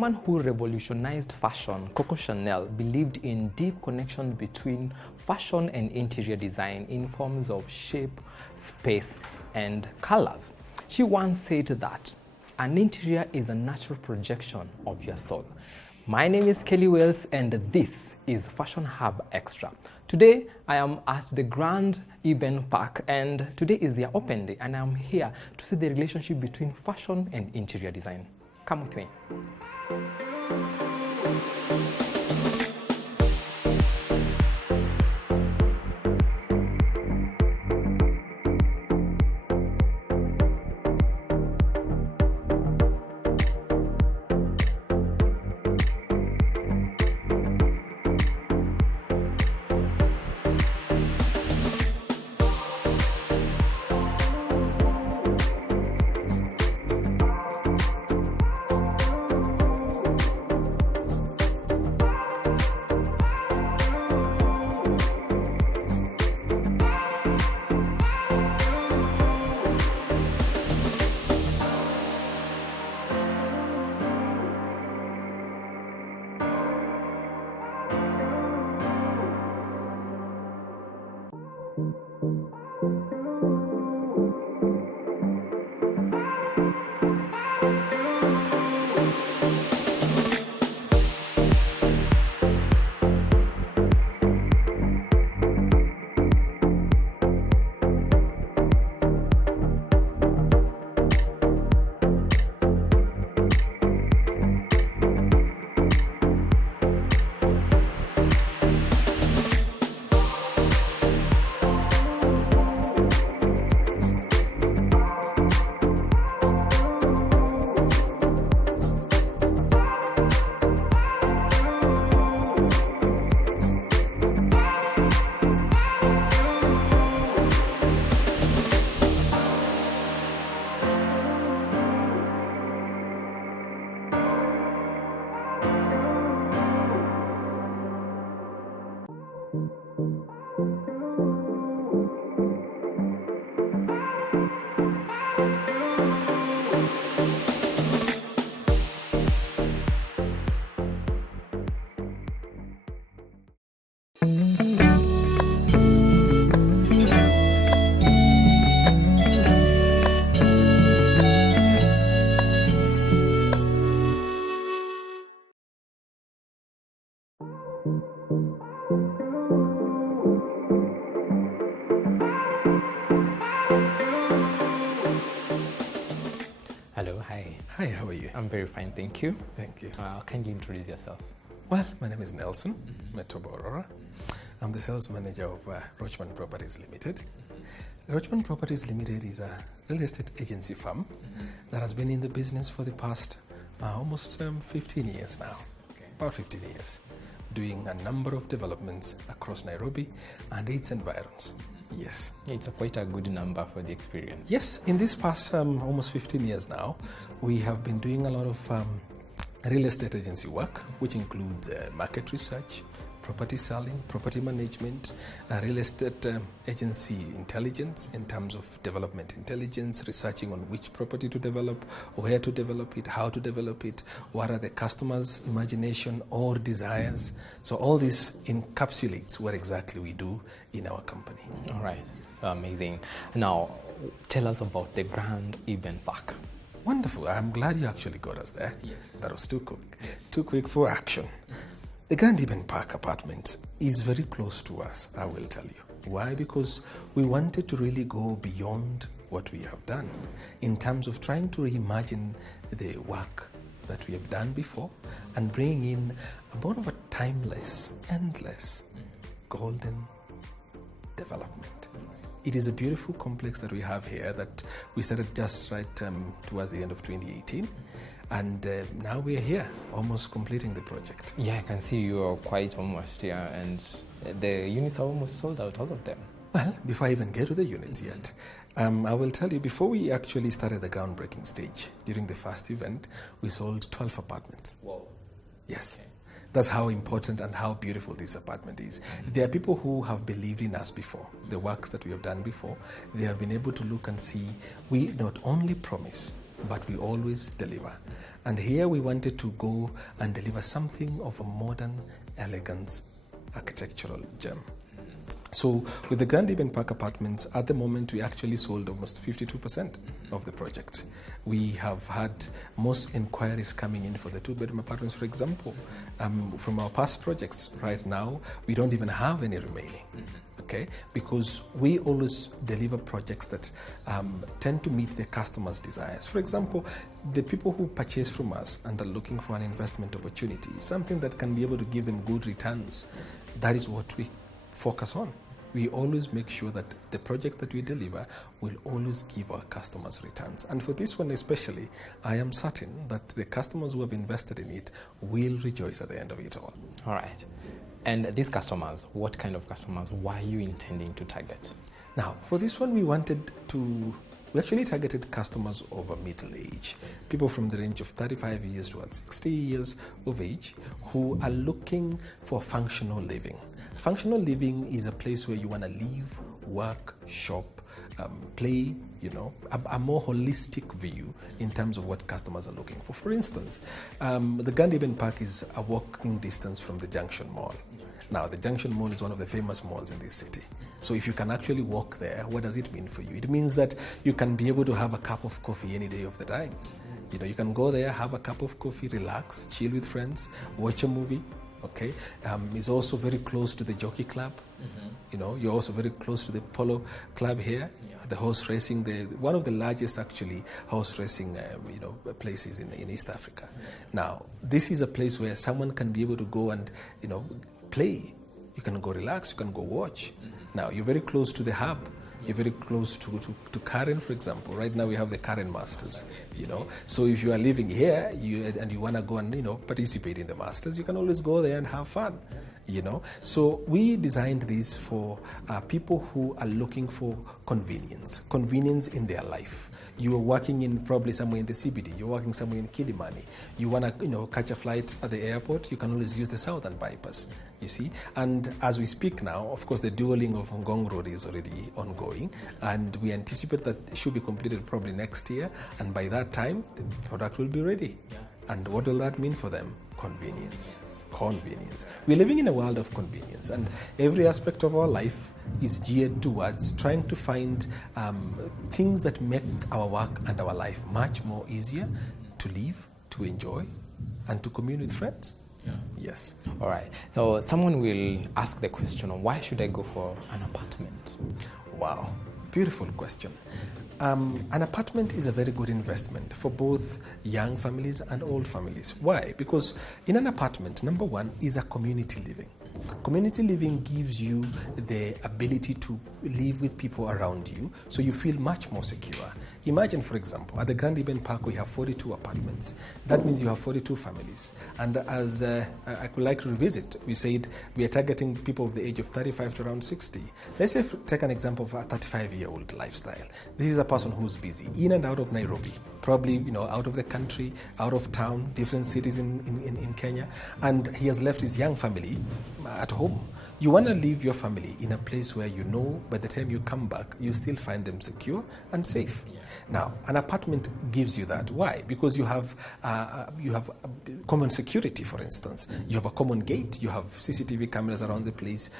woman who revolutionized fashion, Coco Chanel, believed in deep connection between fashion and interior design in forms of shape, space, and colors. She once said that an interior is a natural projection of your soul. My name is Kelly Wells and this is Fashion Hub Extra. Today I am at the Grand Eben Park and today is their open day and I'm here to see the relationship between fashion and interior design. Come with me. Hello, hi. Hi, how are you? I'm very fine, thank you. Thank you. Kindly introduce yourself. Well, my name is Nelson Metobo Aurora. I'm the sales manager of Rochman Properties Limited. Rochman Properties Limited is a real estate agency firm that has been in the business for the past almost 15 years now. Okay. About 15 years, doing a number of developments across Nairobi and its environs. Yes. It's quite a good number for the experience. Yes, in this past almost 15 years now, we have been doing a lot of real estate agency work, which includes market research, property selling, property management, real estate agency intelligence in terms of development intelligence, researching on which property to develop, where to develop it, how to develop it, what are the customers' imagination or desires. So all this encapsulates what exactly we do in our company. All right, amazing. Now, tell us about the Grand Eben Park. Wonderful. I'm glad you actually got us there. Yes. That was too quick. Yes. Too quick for action. The Grand Eben Park Apartments is very close to us, I will tell you. Why? Because we wanted to really go beyond what we have done in terms of trying to reimagine the work that we have done before and bring in a more of a timeless, endless, golden development. It is a beautiful complex that we have here that we started just right towards the end of 2018. And now we're here, almost completing the project. Yeah, I can see you are quite almost here, and the units are almost sold out, all of them. Well, before I even get to the units yet, I will tell you, before we actually started the groundbreaking stage, during the first event, we sold 12 apartments. Whoa. Yes. Okay. That's how important and how beautiful this apartment is. There are people who have believed in us before, the works that we have done before. They have been able to look and see we not only promise, but we always deliver. And here we wanted to go and deliver something of a modern, elegant architectural gem. So with the Grand Eben Park Apartments, at the moment we actually sold almost 52% of the project. We have had most inquiries coming in for the two-bedroom apartments, for example. From our past projects right now, we don't even have any remaining. Okay, because we always deliver projects that tend to meet the customer's desires. For example, the people who purchase from us and are looking for an investment opportunity, something that can be able to give them good returns, that is what we focus on. We always make sure that the project that we deliver will always give our customers returns. And for this one especially, I am certain that the customers who have invested in it will rejoice at the end of it all. All right. And these customers, what kind of customers were you intending to target? Now, for this one, we actually targeted customers over middle age, people from the range of 35 years to 60 years of age who are looking for functional living. Functional living is a place where you want to live, work, shop, play, a more holistic view in terms of what customers are looking for. For instance, the Grand Eben Park is a walking distance from the Junction Mall. Now, the Junction Mall is one of the famous malls in this city. So if you can actually walk there, what does it mean for you? It means that you can be able to have a cup of coffee any day of the time. You can go there, have a cup of coffee, relax, chill with friends, watch a movie. Okay, it's also very close to the jockey club. You're also very close to the polo club here. The horse racing, one of the largest actually horse racing places in East Africa. Now, this is a place where someone can be able to go and play. You can go relax, you can go watch. Now, you're very close to the hub. You're very close to Karen, for example. Right now we have the Karen Masters, So if you are living here and you want to go and, participate in the Masters, you can always go there and have fun, So we designed this for people who are looking for convenience in their life. You are working in probably somewhere in the CBD. You're working somewhere in Kilimani. You want to, catch a flight at the airport. You can always use the Southern Bypass. You see, and as we speak now, of course, the dueling of Ngong Road is already ongoing, and we anticipate that it should be completed probably next year, and by that time, the product will be ready. And what will that mean for them? Convenience. We're living in a world of convenience, and every aspect of our life is geared towards trying to find things that make our work and our life much more easier to live, to enjoy, and to commune with friends. Yeah. Yes. All right. So someone will ask the question, why should I go for an apartment? Wow. Beautiful question. An apartment is a very good investment for both young families and old families. Why? Because in an apartment, number one is a community living. Community living gives you the ability to live with people around you, so you feel much more secure. Imagine, for example, at the Grand Eben Park, we have 42 apartments. That means you have 42 families. And as I would like to revisit, we said we are targeting people of the age of 35 to around 60. Let's say, take an example of a 35-year-old lifestyle. This is a person who's busy, in and out of Nairobi, probably out of the country, out of town, different cities in Kenya, and he has left his young family at home. You want to leave your family in a place where by the time you come back, you still find them secure and safe. Yeah. Now, an apartment gives you that. Why? Because you have common security, for instance. You have a common gate. You have CCTV cameras around the place,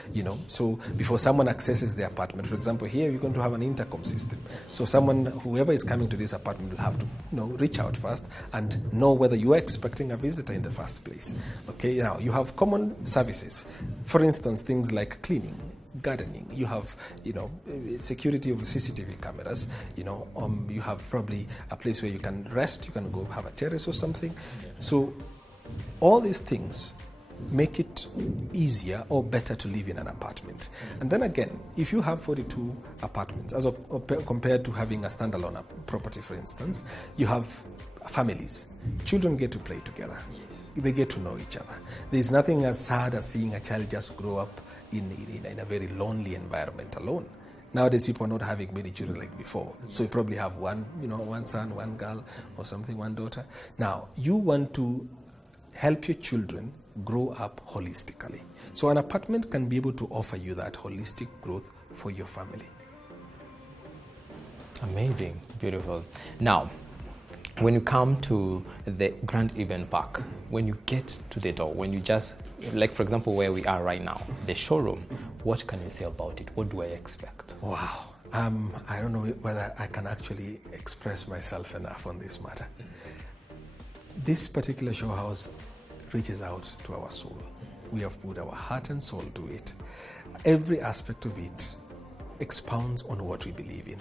So before someone accesses the apartment, for example, here you're going to have an intercom system. So whoever is coming to this apartment will have to, reach out first and know whether you are expecting a visitor in the first place. Okay, now you have common services. For instance, things like cleaning, gardening. You have, security of the CCTV cameras. You have probably a place where you can rest. You can go have a terrace or something. So all these things make it easier or better to live in an apartment. And then again, if you have 42 apartments, compared to having a standalone property, for instance, you have families. Children get to play together. Yes. They get to know each other. There's nothing as sad as seeing a child just grow up in a very lonely environment alone. Nowadays, people are not having many children like before. So you probably have one son, one girl, or something, one daughter. Now, you want to help your children grow up holistically. So an apartment can be able to offer you that holistic growth for your family. Amazing. Beautiful. Now, When you come to the Grand Event Park, when you get to the door, when you just, like for example where we are right now, the showroom, what can you say about it? What do I expect? Wow. I don't know whether I can actually express myself enough on this matter. This particular show house reaches out to our soul. We have put our heart and soul to it. Every aspect of it expounds on what we believe in.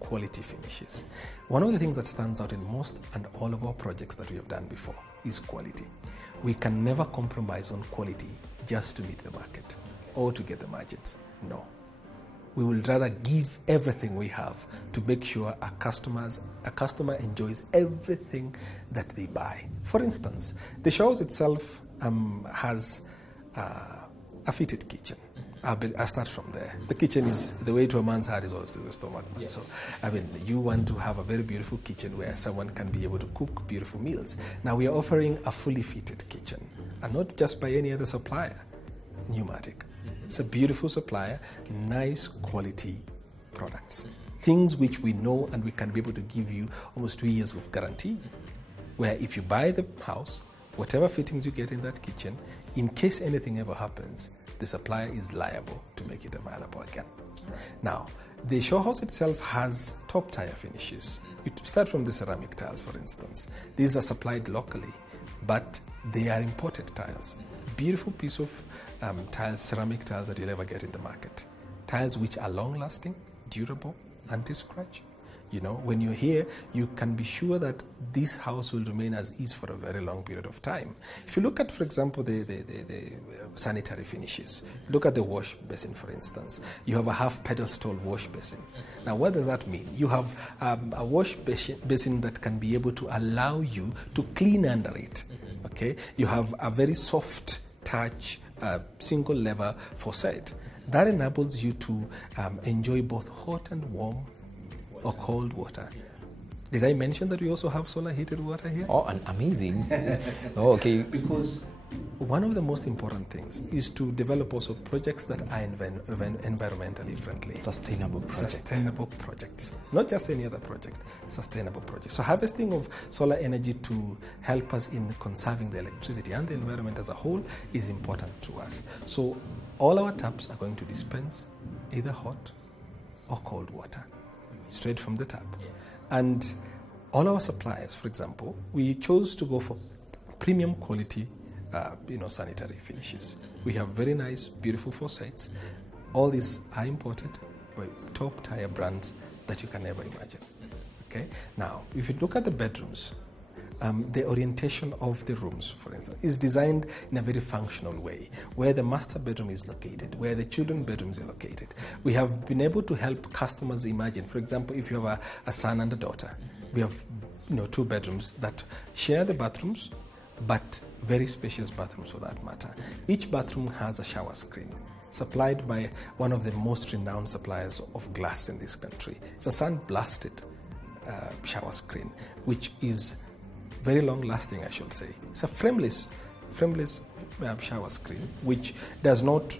Quality finishes. One of the things that stands out in most and all of our projects that we have done before is quality. We can never compromise on quality just to meet the market or to get the margins. No. We will rather give everything we have to make sure a customer enjoys everything that they buy. For instance, the shows itself has a fitted kitchen. I'll start from there. The kitchen is, the way to a man's heart is always to the stomach. Yes. So, you want to have a very beautiful kitchen where someone can be able to cook beautiful meals. Now, we are offering a fully fitted kitchen, and not just by any other supplier, Pneumatic. It's a beautiful supplier, nice quality products. Things which we know and we can be able to give you almost 2 years of guarantee, where if you buy the house, whatever fittings you get in that kitchen, in case anything ever happens, the supplier is liable to make it available again. Now, the show house itself has top tier finishes. You start from the ceramic tiles, for instance. These are supplied locally, but they are imported tiles. Beautiful piece of tiles, ceramic tiles that you'll ever get in the market. Tiles which are long-lasting, durable, anti-scratch. You know, when you're here, you can be sure that this house will remain as is for a very long period of time. If you look at, for example, the sanitary finishes, look at the wash basin, for instance. You have a half pedestal wash basin. Now, what does that mean? You have a wash basin that can be able to allow you to clean under it. Okay, you have a very soft touch, single lever faucet that enables you to enjoy both hot and warm or cold water. Did I mention that we also have solar heated water here? Oh, amazing. Oh, okay. Because one of the most important things is to develop also projects that are environmentally friendly. Sustainable projects. Sustainable projects. Not just any other project, sustainable projects. So harvesting of solar energy to help us in conserving the electricity and the environment as a whole is important to us. So all our taps are going to dispense either hot or cold water, straight from the tap. And all our suppliers, for example, we chose to go for premium quality sanitary finishes. We have very nice, beautiful faucets. All these are imported by top tier brands that you can never imagine. Okay. Now, if you look at the bedrooms, the orientation of the rooms, for instance, is designed in a very functional way, where the master bedroom is located, where the children's bedrooms are located. We have been able to help customers imagine, for example, if you have a son and a daughter, we have 2 bedrooms that share the bathrooms, but very spacious bathrooms for that matter. Each bathroom has a shower screen supplied by one of the most renowned suppliers of glass in this country. It's a sandblasted shower screen, which is very long lasting, I should say. It's a frameless shower screen, which does not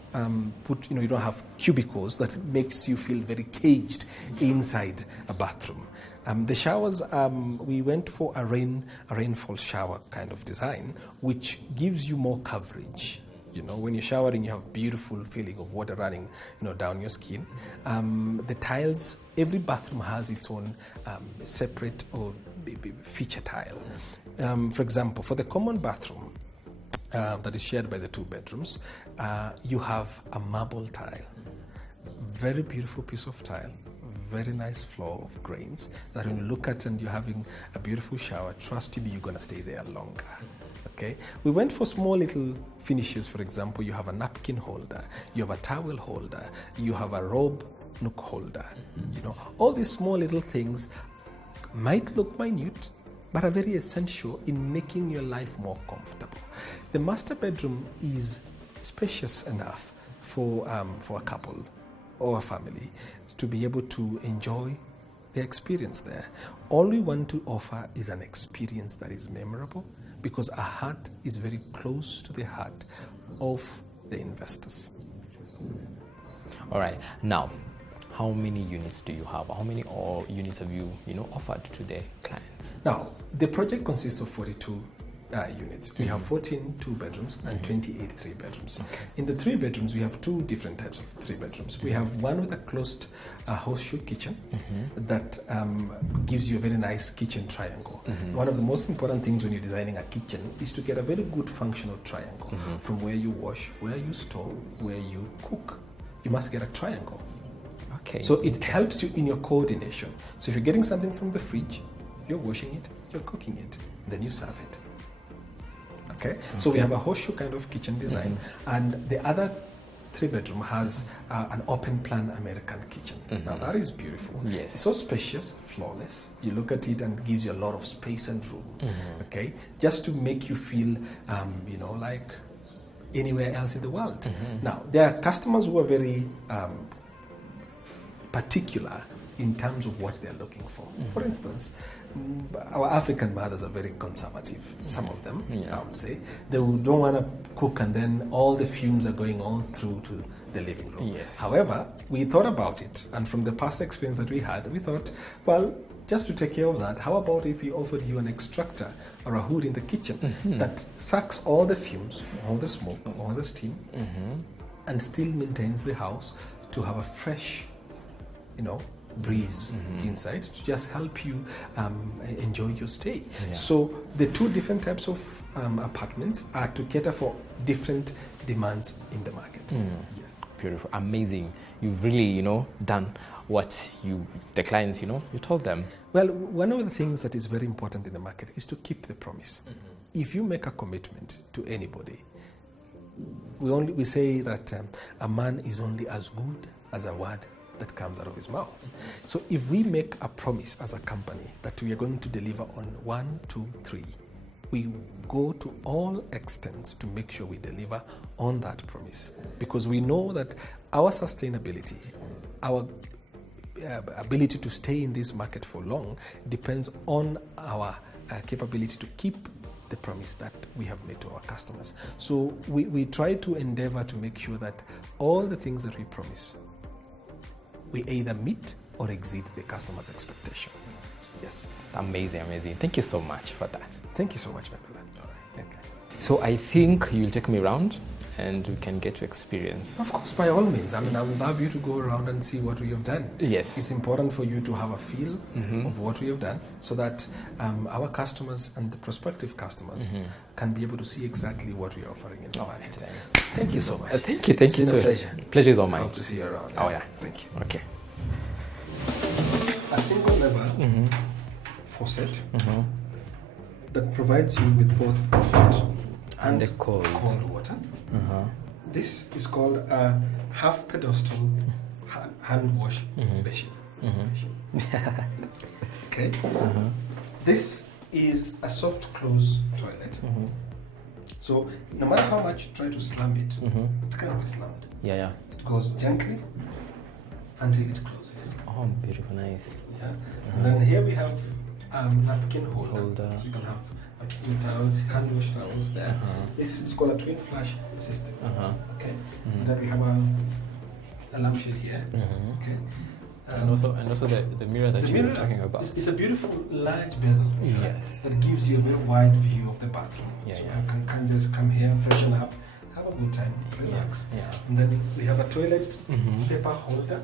put, you don't have cubicles that makes you feel very caged inside a bathroom. The showers, we went for a rainfall shower kind of design, which gives you more coverage. When you're showering, you have beautiful feeling of water running, down your skin. The tiles, every bathroom has its own separate or feature tile. For example, for the common bathroom that is shared by the 2 bedrooms, you have a marble tile. Very beautiful piece of tile. Very nice floor of grains that when you look at and you're having a beautiful shower, trust me, you're going to stay there longer. Okay, we went for small little finishes. For example, you have a napkin holder, you have a towel holder, you have a robe nook holder. All these small little things might look minute, but are very essential in making your life more comfortable. The master bedroom is spacious enough for a couple or a family to be able to enjoy the experience there. All we want to offer is an experience that is memorable, because our heart is very close to the heart of the investors. All right. Now, how many units do you have? How many units have you, offered to the clients? Now, the project consists of 42 units. We have 14 two-bedrooms and 28 three-bedrooms. Okay. In the three-bedrooms, we have two different types of three-bedrooms. We have one with a closed horseshoe kitchen that gives you a very nice kitchen triangle. One of the most important things when you're designing a kitchen is to get a very good functional triangle from where you wash, where you store, where you cook. You must get a triangle. Okay. So it helps you in your coordination. So if you're getting something from the fridge, you're washing it, you're cooking it, then you serve it. Okay? So we have a horseshoe kind of kitchen design, and the other three-bedroom has an open plan American kitchen. Now that is beautiful. Yes. It's so spacious, flawless. You look at it and it gives you a lot of space and room. Okay? Just to make you feel, like anywhere else in the world. Now, there are customers who are very particular in terms of what they're looking for. For instance, our African mothers are very conservative, some of them, I would say. They don't want to cook and then all the fumes are going all through to the living room. Yes. However, we thought about it, and from the past experience that we had, we thought, well, just to take care of that, how about if we offered you an extractor or a hood in the kitchen that sucks all the fumes, all the smoke, all the steam, and still maintains the house to have a fresh, breeze inside to just help you enjoy your stay. So the two different types of apartments are to cater for different demands in the market. Yes. Beautiful, amazing. You've really, done what the clients, you told them. Well, one of the things that is very important in the market is to keep the promise. If you make a commitment to anybody, we say that a man is only as good as a word that comes out of his mouth. So if we make a promise as a company that we are going to deliver on 1, 2, 3, we go to all extents to make sure we deliver on that promise, because we know that our sustainability, our ability to stay in this market for long depends on our capability to keep the promise that we have made to our customers. So we try to endeavor to make sure that all the things that we promise, we either meet or exceed the customer's expectation. Yes. Amazing. Thank you so much for that. Thank you so much, my brother. All right. Okay. So I think you'll take me around and we can get to experience. Of course, by all means. I would love you to go around and see what we have done. Yes. It's important for you to have a feel of what we have done so that our customers and the prospective customers can be able to see exactly what we are offering in the market. Thank you so much. Thank you. It's been a pleasure. Pleasure is all mine. Hope to see you around. Oh, yeah. Thank you. Okay. A single lever faucet that provides you with both hot and the cold water. This is called a half pedestal hand wash basin. Okay. This is a soft close toilet. So no matter how much you try to slam it, it can't be slammed. Yeah. It goes gently until it closes. Oh, beautiful, nice. Yeah. And then here we have napkin holder. So you can have a few towels, hand wash towels there. This is called a twin flush system. Okay. And then we have a lampshade here. Okay. And also the mirror that you were talking about. It's a beautiful large bezel mirror Yes. that gives you a very wide view of the bathroom. Yeah, so yeah. you can just come here, freshen up, have a good time, relax. Yeah. And then we have a toilet paper holder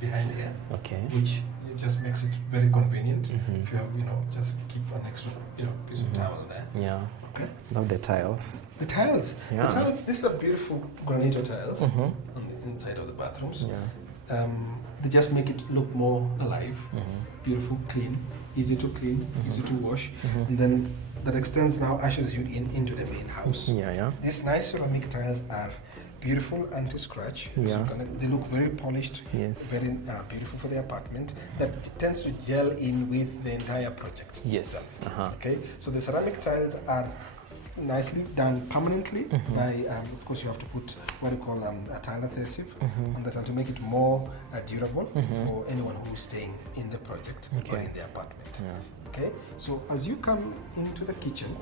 behind here, Okay. which just makes it very convenient. If you have, just keep an extra, piece of towel there. Yeah. Okay. Love the tiles. The tiles. Yeah. The tiles. These are beautiful granito tiles on the inside of the bathrooms. Yeah. They just make it look more alive, beautiful, clean, easy to clean, easy to wash, and then that extends now ushers you into the main house. Yeah. These nice ceramic tiles are beautiful, anti-scratch. Yeah. So they look very polished, Yes. very beautiful for the apartment. That tends to gel in with the entire project Yes. itself. Okay. So the ceramic tiles are nicely done permanently by, of course, you have to put what you call a tile adhesive on the tile to make it more durable for anyone who's staying in the project or in the apartment. Yeah. Okay, so as you come into the kitchen,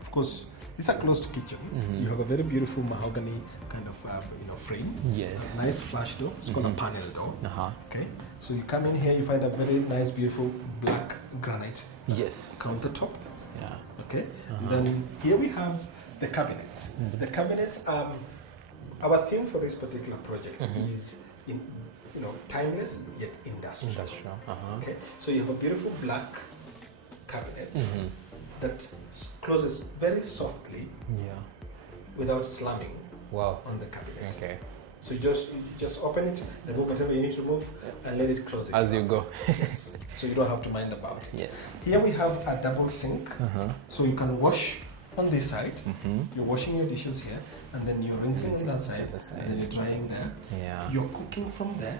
of course, It's a closed kitchen. You have a very beautiful mahogany kind of frame. Yes. Nice flash door. It's called a panel door. Uh-huh. Okay. So you come in here, you find a very nice, beautiful black granite Yes. countertop. Yeah. Okay. Then here we have the cabinets. The cabinets. Our theme for this particular project is timeless yet industrial. Industrial. Uh-huh. Okay. So you have a beautiful black cabinet that closes very softly Yeah. without slamming Wow. on the cabinet. Okay. So you just open it, remove whatever you need to remove, and let it close itself. As you go. Yes. So you don't have to mind about it. Yes. Here we have a double sink, so you can wash on this side. You're washing your dishes here, and then you're rinsing on that side, and then you're drying there. Yeah. You're cooking from there.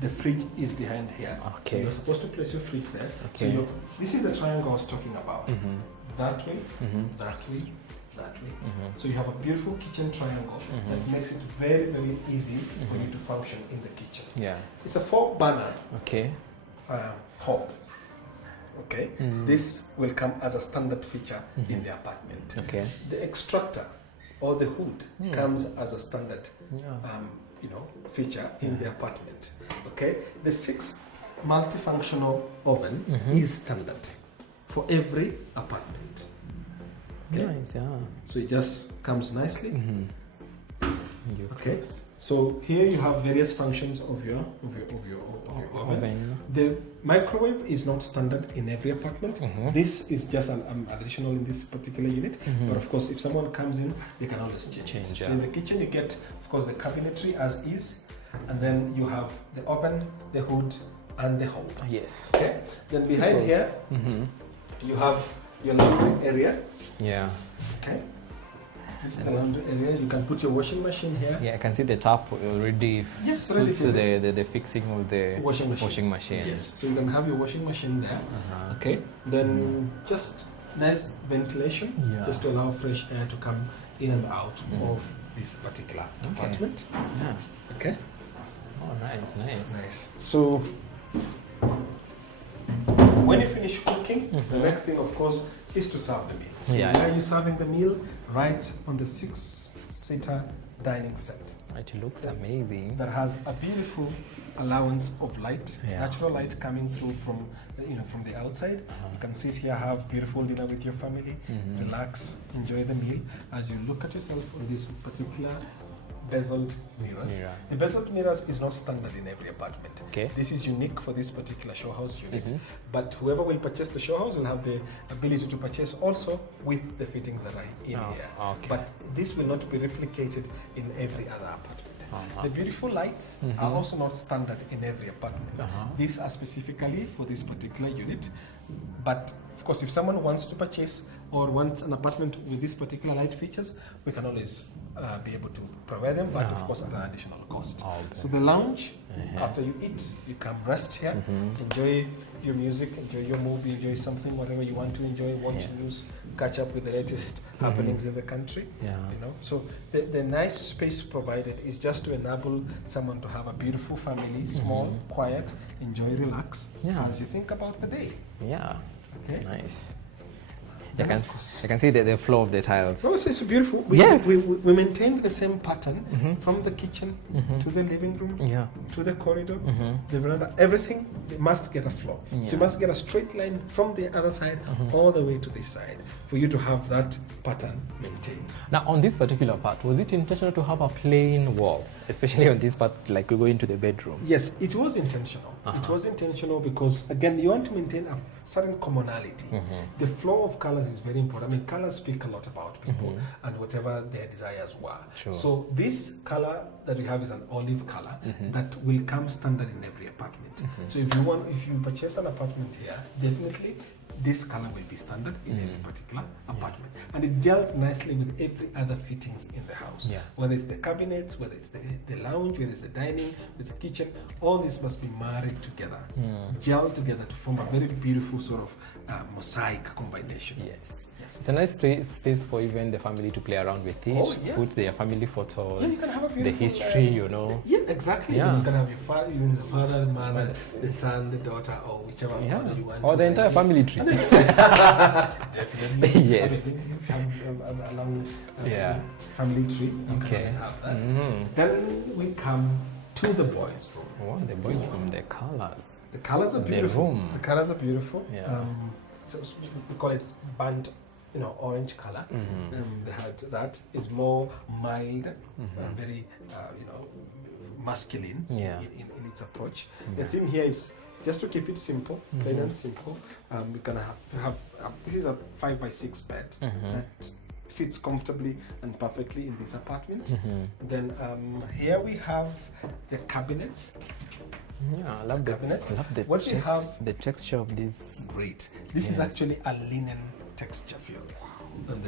The fridge is behind here. Okay. So you're supposed to place your fridge there. Okay. So this is the triangle I was talking about. That way, that way, that way. So you have a beautiful kitchen triangle that makes it very, very easy for you to function in the kitchen. Yeah. It's a 4-burner Okay. hob. Okay, this will come as a standard feature in the apartment. Okay. The extractor or the hood comes as a standard, feature in the apartment. Okay, the 6 multifunctional oven is standard for every apartment. Okay, Nice. Yeah. so it just comes nicely. Okay, Yes. so here you have various functions of your oven. The microwave is not standard in every apartment. This is just an additional in this particular unit. But of course, if someone comes in, they can always change it. Yeah. So in the kitchen, you get, of course, the cabinetry as is, and then you have the oven, the hood, and the hob. Yes. Okay. Then behind here, you have your laundry area. Yeah. Okay. This is the laundry area. You can put your washing machine here. Yeah, I can see the tap already Yes, already suits fitted. the fixing of the Washing machine. Yes. So you can have your washing machine there. Okay. Then just nice ventilation, just to allow fresh air to come in and out of this particular apartment. Yeah. Okay. Oh, nice. Nice. So when you finish cooking, the next thing, of course, is to serve the meal. So Yeah. where are you serving the meal? Right on the 6-seater dining set. It looks amazing. That has a beautiful allowance of light, Yeah. natural light coming through from the outside. You can sit here, have beautiful dinner with your family, relax, enjoy the meal as you look at yourself on this particular bezeled mirrors. Yeah. The bezeled mirrors is not standard in every apartment. Okay. This is unique for this particular show house unit. But whoever will purchase the show house will have the ability to purchase also with the fittings that are in here. Okay. But this will not be replicated in every other apartment. The beautiful lights are also not standard in every apartment. These are specifically for this particular unit. But of course, if someone wants to purchase or wants an apartment with this particular light features, we can always be able to provide them, but of course at an additional cost. So the lounge, after you eat, you come rest here, enjoy your music, enjoy your movie, enjoy something, whatever you want to enjoy, watch news, catch up with the latest happenings in the country. So the nice space provided is just to enable someone to have a beautiful family, small, quiet, enjoy, relax as you think about the day. Yeah. Okay. Nice. I can see the flow of the tiles. Oh, so it's beautiful. We maintained the same pattern from the kitchen to the living room, to the corridor, the veranda. Everything must get a flow. So you must get a straight line from the other side all the way to this side for you to have that pattern maintained. Now, on this particular part, was it intentional to have a plain wall, especially on this part, like we go into the bedroom? Yes, it was intentional. It was intentional because, again, you want to maintain a certain commonality. The flow of colors is very important. I mean, colors speak a lot about people and whatever their desires were. Sure. So this color that we have is an olive color that will come standard in every apartment. So if you purchase an apartment here, definitely this color will be standard in every particular apartment. And it gels nicely with every other fittings in the house. Whether it's the cabinets, whether it's the lounge, whether it's the dining, whether it's the kitchen, all this must be married together, gel together to form a very beautiful sort of mosaic combination. Yes. Yes. It's a nice space for even the family to play around with it. Oh, yeah. Put their family photos, Yeah, you can have a the beautiful, history, you know. Yeah, exactly. Yeah. You can have your the father, the mother, the son, the daughter, or whichever order you want. Or the entire family tree. Definitely. Yes. I mean, if you have a long family tree, you Okay. can always have that. Then we come to the boys' room. Oh, the boys' room, the colors. The colors are The beautiful. room. The colors are beautiful. Yeah. So we call it burnt, orange color. That is more mild and very, masculine in its approach. The theme here is just to keep it simple, plain and simple. We're gonna have this is a 5x6 bed that fits comfortably and perfectly in this apartment. Then here we have the cabinets. Yeah, I love the cabinets. I love the What we have, the texture of this. Great. This is actually a linen texture feel on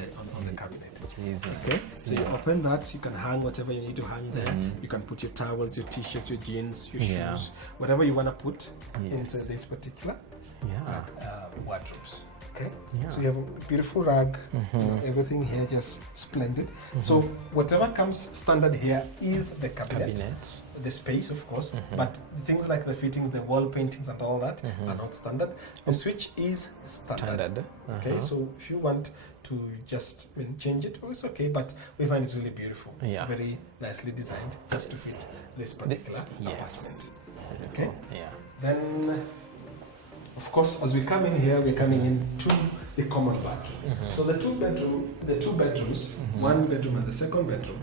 the cabinet. Okay. So you open that, you can hang whatever you need to hang there. You can put your towels, your t-shirts, your jeans, your shoes, whatever you want to put into this particular wardrobes. Okay. Yeah. So you have a beautiful rug, everything here just splendid. So whatever comes standard here is the cabinet. The space, of course, but things like the fittings, the wall paintings and all that are not standard. The switch is standard. Okay, so if you want to just change it, it's okay, but we find it really beautiful. Very nicely designed just to fit this particular apartment. Okay. Yeah. Then of course, as we come in here, we're coming into the common bathroom. So the two bedrooms, one bedroom and the second bedroom,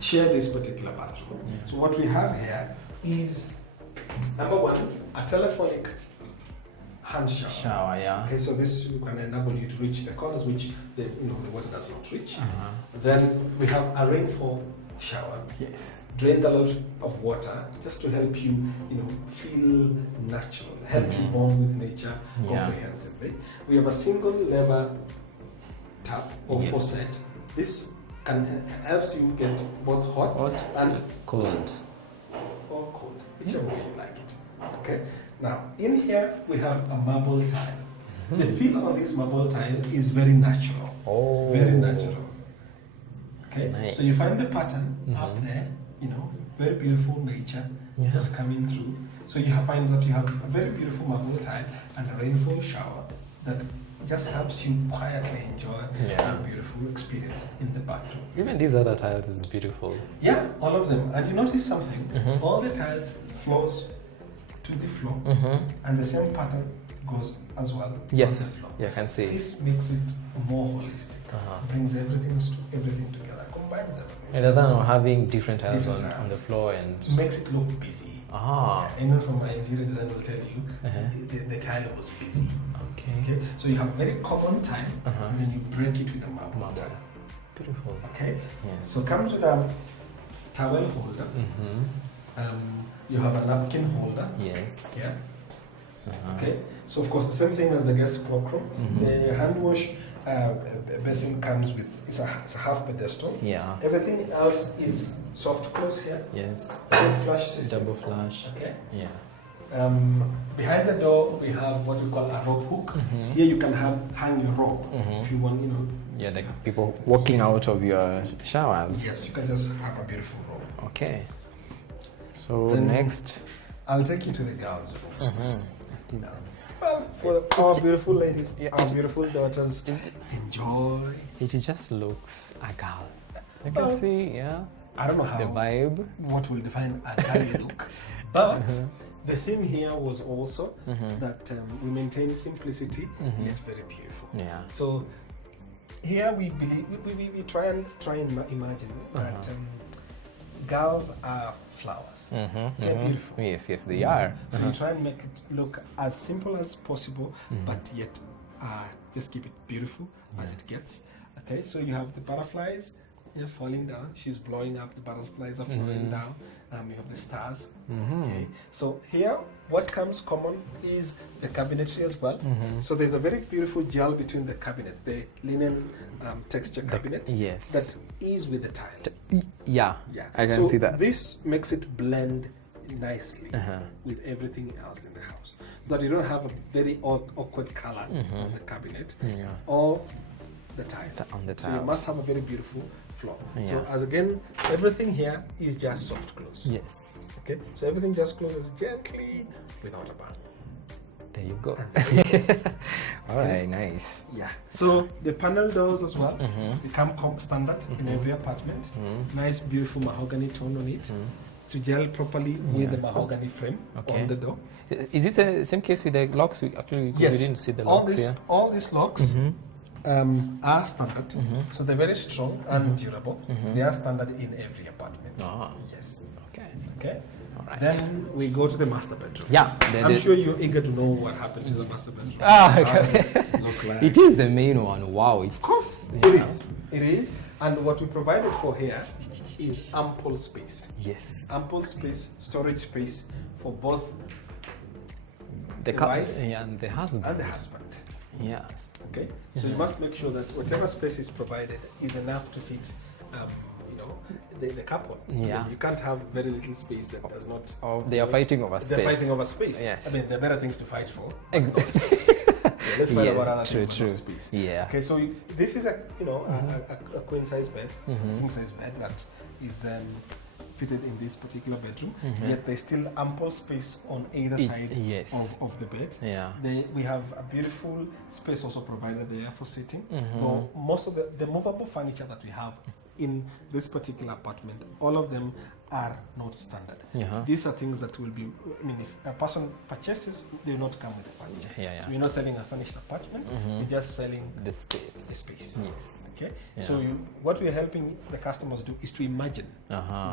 share this particular bathroom. So what we have here is, number one, a telephonic hand shower. Okay, so this can enable you to reach the corners which the water does not reach. Then we have a rainfall shower. Yes. Drains a lot of water just to help you, feel natural, help you bond with nature comprehensively. We have a single lever tap or faucet. This helps you get both hot and cold. Or cold, whichever way you like it. Okay. Now in here we have a marble tile. The feel on this marble tile is very natural. Oh. Very natural. Okay. Nice. So you find the pattern up there. Very beautiful nature just coming through. So you find that you have a very beautiful marble tile and a rainfall shower that just helps you quietly enjoy a beautiful experience in the bathroom. Even these other tiles is beautiful. Yeah, all of them. And you notice something? All the tiles flows to the floor and the same pattern goes as well on the floor. Yeah, I can see. This makes it more holistic. Brings everything together, combines everything. Rather than having different tiles on the floor and makes it look busy. Anyone from my interior design will tell you the tile was busy. Okay. So you have a very common tile and then you break it with a marble tile. Beautiful. Okay. Yes. So it comes with a towel holder. You have a napkin holder. Yes. Yeah. Okay. So of course the same thing as the guest cloakroom. The hand wash basin comes with it's a half pedestal. Yeah. Everything else is soft close here. Yes. Double flush system. Double flush. Okay. Yeah. Behind the door we have what we call a rope hook. Here you can hang your rope if you want. Yeah, the people walking out of your showers. Yes, you can just have a beautiful rope. Okay. So then next, I'll take you to the girls' room. Well, for our beautiful ladies, our beautiful daughters, enjoy. It just looks a girl. You can see, I don't know how the vibe. What will define a girl look, but the theme here was also that we maintain simplicity yet very beautiful. Yeah. So here we believe we try and imagine that. Girls are flowers. They're beautiful. Yes, they are. So you try and make it look as simple as possible, but yet just keep it beautiful as it gets. Okay, so you have the butterflies falling down. She's blowing up. The butterflies are falling down. You have the stars. Okay, so here what comes common is the cabinetry as well. So there's a very beautiful gel between the cabinet, the linen texture cabinet that is with the tile. Yeah, I can see that. This makes it blend nicely with everything else in the house, so that you don't have a very awkward color on the cabinet or the tile. On the So you tiles. must have a very beautiful floor. Yeah. So as again, everything here is just soft close. Yes. Okay, so everything just closes gently without a bang. There you go. All right, nice. Yeah. So the panel doors as well become standard in every apartment. Nice, beautiful mahogany tone on it to gel properly with the mahogany frame on the door. Is it the same case with the locks? Actually, Yes. we didn't see the locks here. All these locks are standard, so they're very strong and durable. They are standard in every apartment. Ah. Yes. Okay. Okay. All right. Then we go to the master bedroom. Yeah. I'm sure you're eager to know what happened to the master bedroom. Ah, How okay. does it look like? It is the main one. Wow. Of course, Yeah. it is. It is. And what we provided for here is ample space. Yes. Ample space, storage space for both The wife and the husband. and the husband. Yeah. Okay, so you must make sure that whatever space is provided is enough to fit, the couple. Yeah. I mean, you can't have very little space that does not. Oh, they are fighting over space. They're fighting over space. Yes. I mean, there are better things to fight for. Exactly. Yeah, let's fight about other true, things, but true. not space. Yeah. Okay, so this is a queen size bed, king size bed that is fitted in this particular bedroom. Yet there's still ample space on either side yes. of the bed. Yeah. We have a beautiful space also provided there for sitting. Though most of the movable furniture that we have in this particular apartment, all of them are not standard. These are things that will be, I mean, if a person purchases, they will not come with the furniture. Yeah. So we're not selling a furnished apartment, we're just selling The space. the space. Yes. Okay? Yeah. So what we're helping the customers do is to imagine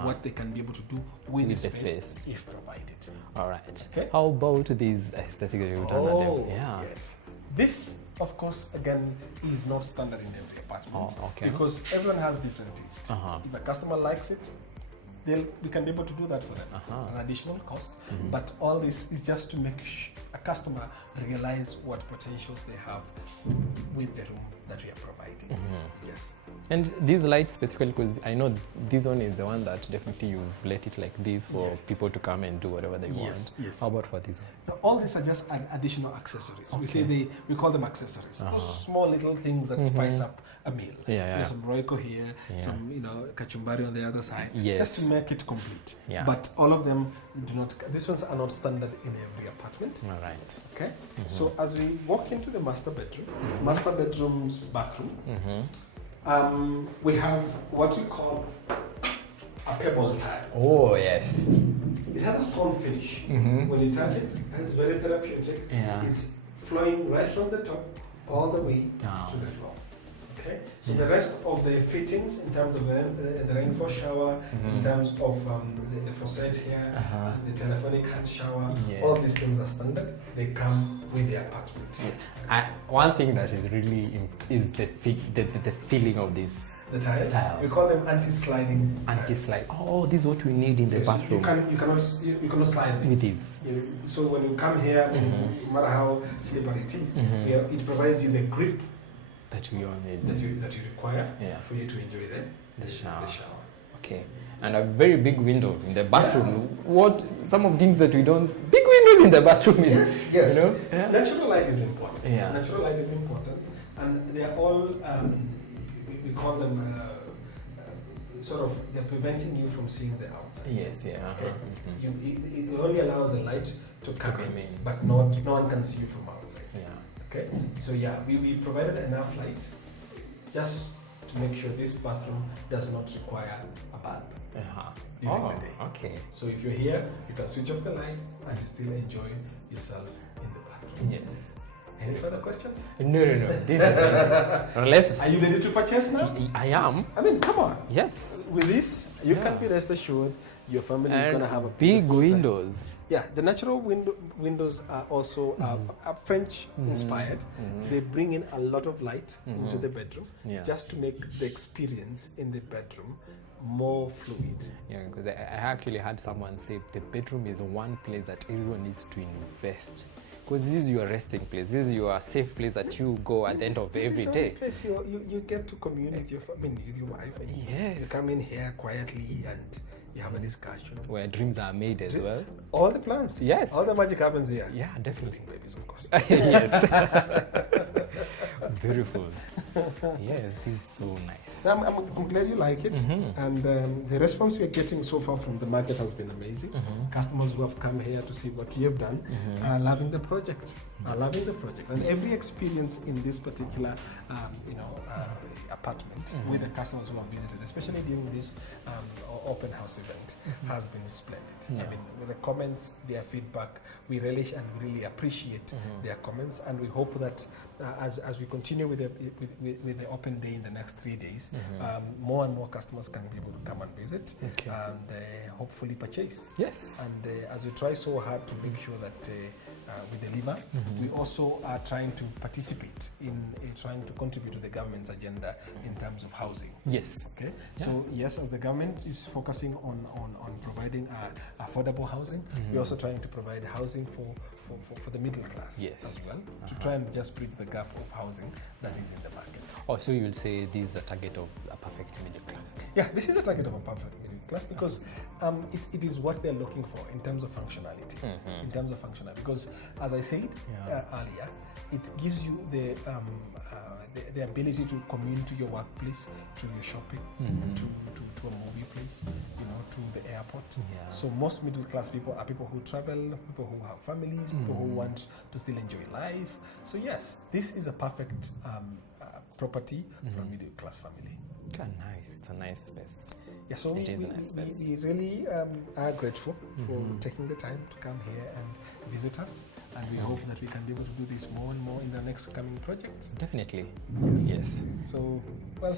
what they can be able to do with the space if provided. All right. Okay. How about these aesthetic that you've done at them? Yeah. Yes. This, of course, again, is not standard in every apartment. Oh, okay. Because everyone has different taste. If a customer likes it, we can be able to do that for them at an additional cost. But all this is just to make a customer realize what potentials they have with the room that we are providing. Yes. And these lights specifically, because I know this one is the one that definitely you've let it like this for people to come and do whatever they want. Yes. How about for this one? Now, all these are just additional accessories. We call them accessories. Those small little things that spice up a meal. There's some roiko here, some kachumbari on the other side, just to make it complete. But all of them do not. These ones are not standard in every apartment. All right. Okay. So as we walk into the master bedroom, master bedroom's bathroom, we have what we call a pebble tile. Oh yes. It has a stone finish. When you touch it, it's very therapeutic. It's flowing right from the top all the way to the floor. Okay, so the rest of the fittings, in terms of the rainfall shower, in terms of the faucet here, the telephonic hand shower, all these things are standard. They come with the apartment. Yes. One thing that is really is the feeling of this. The tile. Tile. We call them anti-sliding. Anti-slide. Oh, this is what we need in the bathroom. You cannot slide with this. So when you come here, no matter how slippery it is, it provides you the grip that we all need. That you require for you to enjoy the shower. Okay. And a very big window in the bathroom. What some of things that we don't. Big windows in the bathroom is. Yes. You know? Natural light is important. Yeah. Natural light is important, and they are all. We call them they're preventing you from seeing the outside. Yes, yeah. Okay? It only allows the light to come in, but no one can see you from outside. Yeah. Okay? So we provided enough light just to make sure this bathroom does not require a bulb during the day. Okay. So if you're here, you can switch off the light and you still enjoy yourself in the bathroom. Yes. Any further questions? No. This is Are you ready to purchase now? I am. I mean, come on. Yes. With this, you can be rest assured your family is going to have a big windows. Yeah, the natural windows are also are French inspired. They bring in a lot of light into the bedroom just to make the experience in the bedroom more fluid. Yeah, because I actually had someone say the bedroom is one place that everyone needs to invest. Because this is your resting place. This is your safe place that you go at the end of every day. This is the place you get to commune with your family, with your wife. Yes. You come in here quietly and you have a discussion. Where dreams are made as well. All the plans. Yes. All the magic happens here. Yeah, definitely. Including babies, of course. Yes. Beautiful. Yes, this is so nice. I'm glad you like it. And the response we are getting so far from the market has been amazing. Customers who have come here to see what we have done are loving the project. And every experience in this particular, apartment with the customers who have visited, especially during this open house event, has been splendid. Yeah. I mean, with the comments, their feedback, we relish and we really appreciate their comments, and we hope that as we continue with the open day in the next 3 days, more and more customers can be able to come and visit and hopefully purchase. Yes. And as we try so hard to make sure that we deliver, we also are trying to participate in trying to contribute to the government's agenda in terms of housing. Yes. Okay. Yeah. So yes, as the government is focusing on providing affordable housing, we're also trying to provide housing for the middle class as well, to try and just bridge the gap of housing that is in the market. Oh, so you will say this is a target of a perfect middle class? Yeah, this is a target of a perfect middle class because it is what they're looking for in terms of functionality. Because as I said earlier, it gives you the ability to commute to your workplace, to your shopping, to a movie place, to the airport. Yeah. So most middle class people are people who travel, people who have families, people who want to still enjoy life. So yes, this is a perfect property for a middle class family. Okay, nice. It's a nice space. Yeah, so we really are grateful for taking the time to come here and visit us, and we hope that we can be able to do this more and more in the next coming projects. Definitely. Yes. So, well,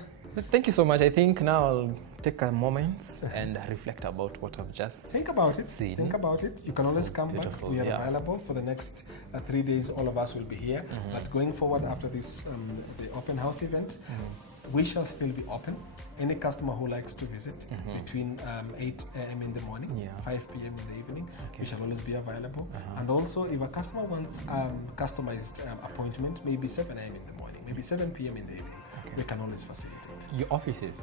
thank you so much. I think now I'll take a moment and reflect about what I've just think about it. seen. Think about it. You can always come back. We are available for the next 3 days. All of us will be here. But going forward after this, the open house event, we shall still be open. Any customer who likes to visit between 8 a.m. in the morning, 5 p.m. in the evening, we shall always be available. And also, if a customer wants customized appointment, maybe 7 a.m. in the morning, maybe 7 p.m. in the evening, we can always facilitate. Your offices?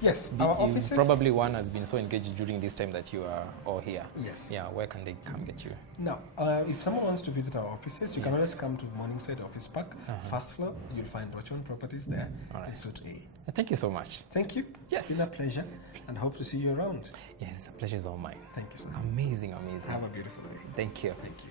Yes, our offices. Probably one has been so engaged during this time that you are all here. Yes. Yeah, where can they come get you? Now, if someone wants to visit our offices, you can always come to Morningside Office Park, first floor. You'll find Rochon Properties there in Suite A. Thank you so much. Thank you. Yes. It's been a pleasure, and hope to see you around. Yes, the pleasure is all mine. Thank you, sir. Amazing. Have a beautiful day. Thank you. Thank you.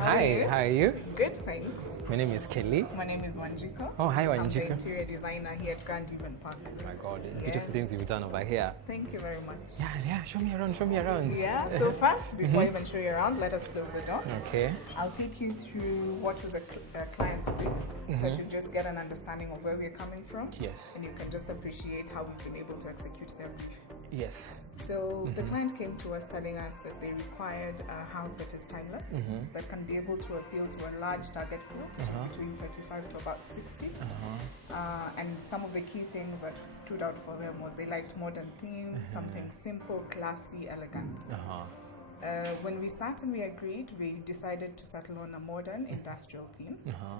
Hi, how are you? Good, thanks. My name is Kelly. My name is Wanjiko. Oh, hi, I'm the Wanjiko. interior designer here at Grand Park. Oh my God, beautiful things you've done over here. Thank you very much. Yeah, show me around. Yeah, so first, before I even show you around, let us close the door. Okay. I'll take you through what was the client's brief, so to just get an understanding of where we're coming from. Yes. And you can just appreciate how we've been able to execute their brief. Yes. So the client came to us telling us that they required a house that is timeless, that can be able to appeal to a large target group, which is between 35 to about 60. And some of the key things that stood out for them was they liked modern themes, something simple, classy, elegant. When we sat and we agreed, we decided to settle on a modern industrial theme,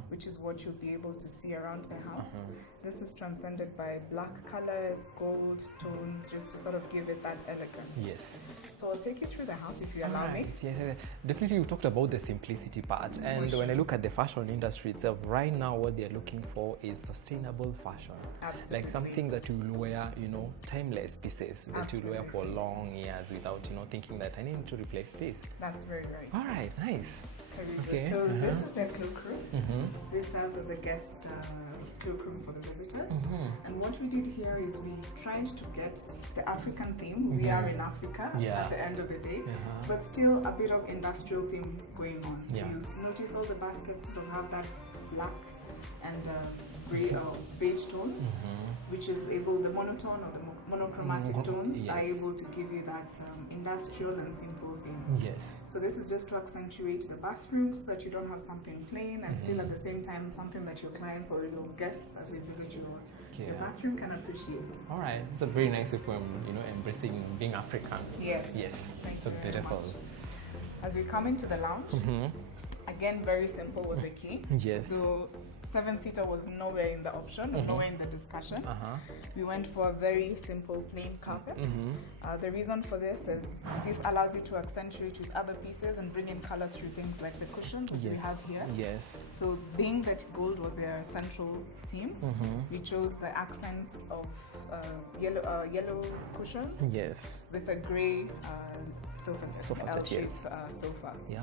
which is what you'll be able to see around the house. This is transcended by black colors, gold tones, just to sort of give it that elegance. Yes. So I'll take you through the house if you allow me. Yes, definitely. You talked about the simplicity part, and when I look at the fashion industry itself, right now what they're looking for is sustainable fashion. Absolutely. Like something that you'll wear, timeless pieces that you'll wear for long years without, thinking that I need to replace this. That's very right. All right, nice. Okay. So this is their cloakroom. This serves as the guest cloakroom for the visitors. And what we did here is we tried to get the African theme. We are in Africa at the end of the day, but still a bit of industrial theme going on. So you notice all the baskets sort of have that black and gray or beige tones, which is able, the monotone or the monochromatic tones are able to give you that industrial and simple theme. Yes. So this is just to accentuate the bathroom so that you don't have something plain and still at the same time something that your clients or your guests as they visit your bathroom can appreciate. All right. It's a very nice way for embracing being African. Yes. Yes. Thank So you very beautiful. much. As we come into the lounge, again, very simple was the key. Yes. So 7-seater was nowhere in the option, nowhere in the discussion. We went for a very simple plain carpet. The reason for this is this allows you to accentuate with other pieces and bring in color through things like the cushions we have here. Yes. So being that gold was their central theme, we chose the accents of yellow cushions Yes. with a grey sofa set, L-shaped sofa. Yeah.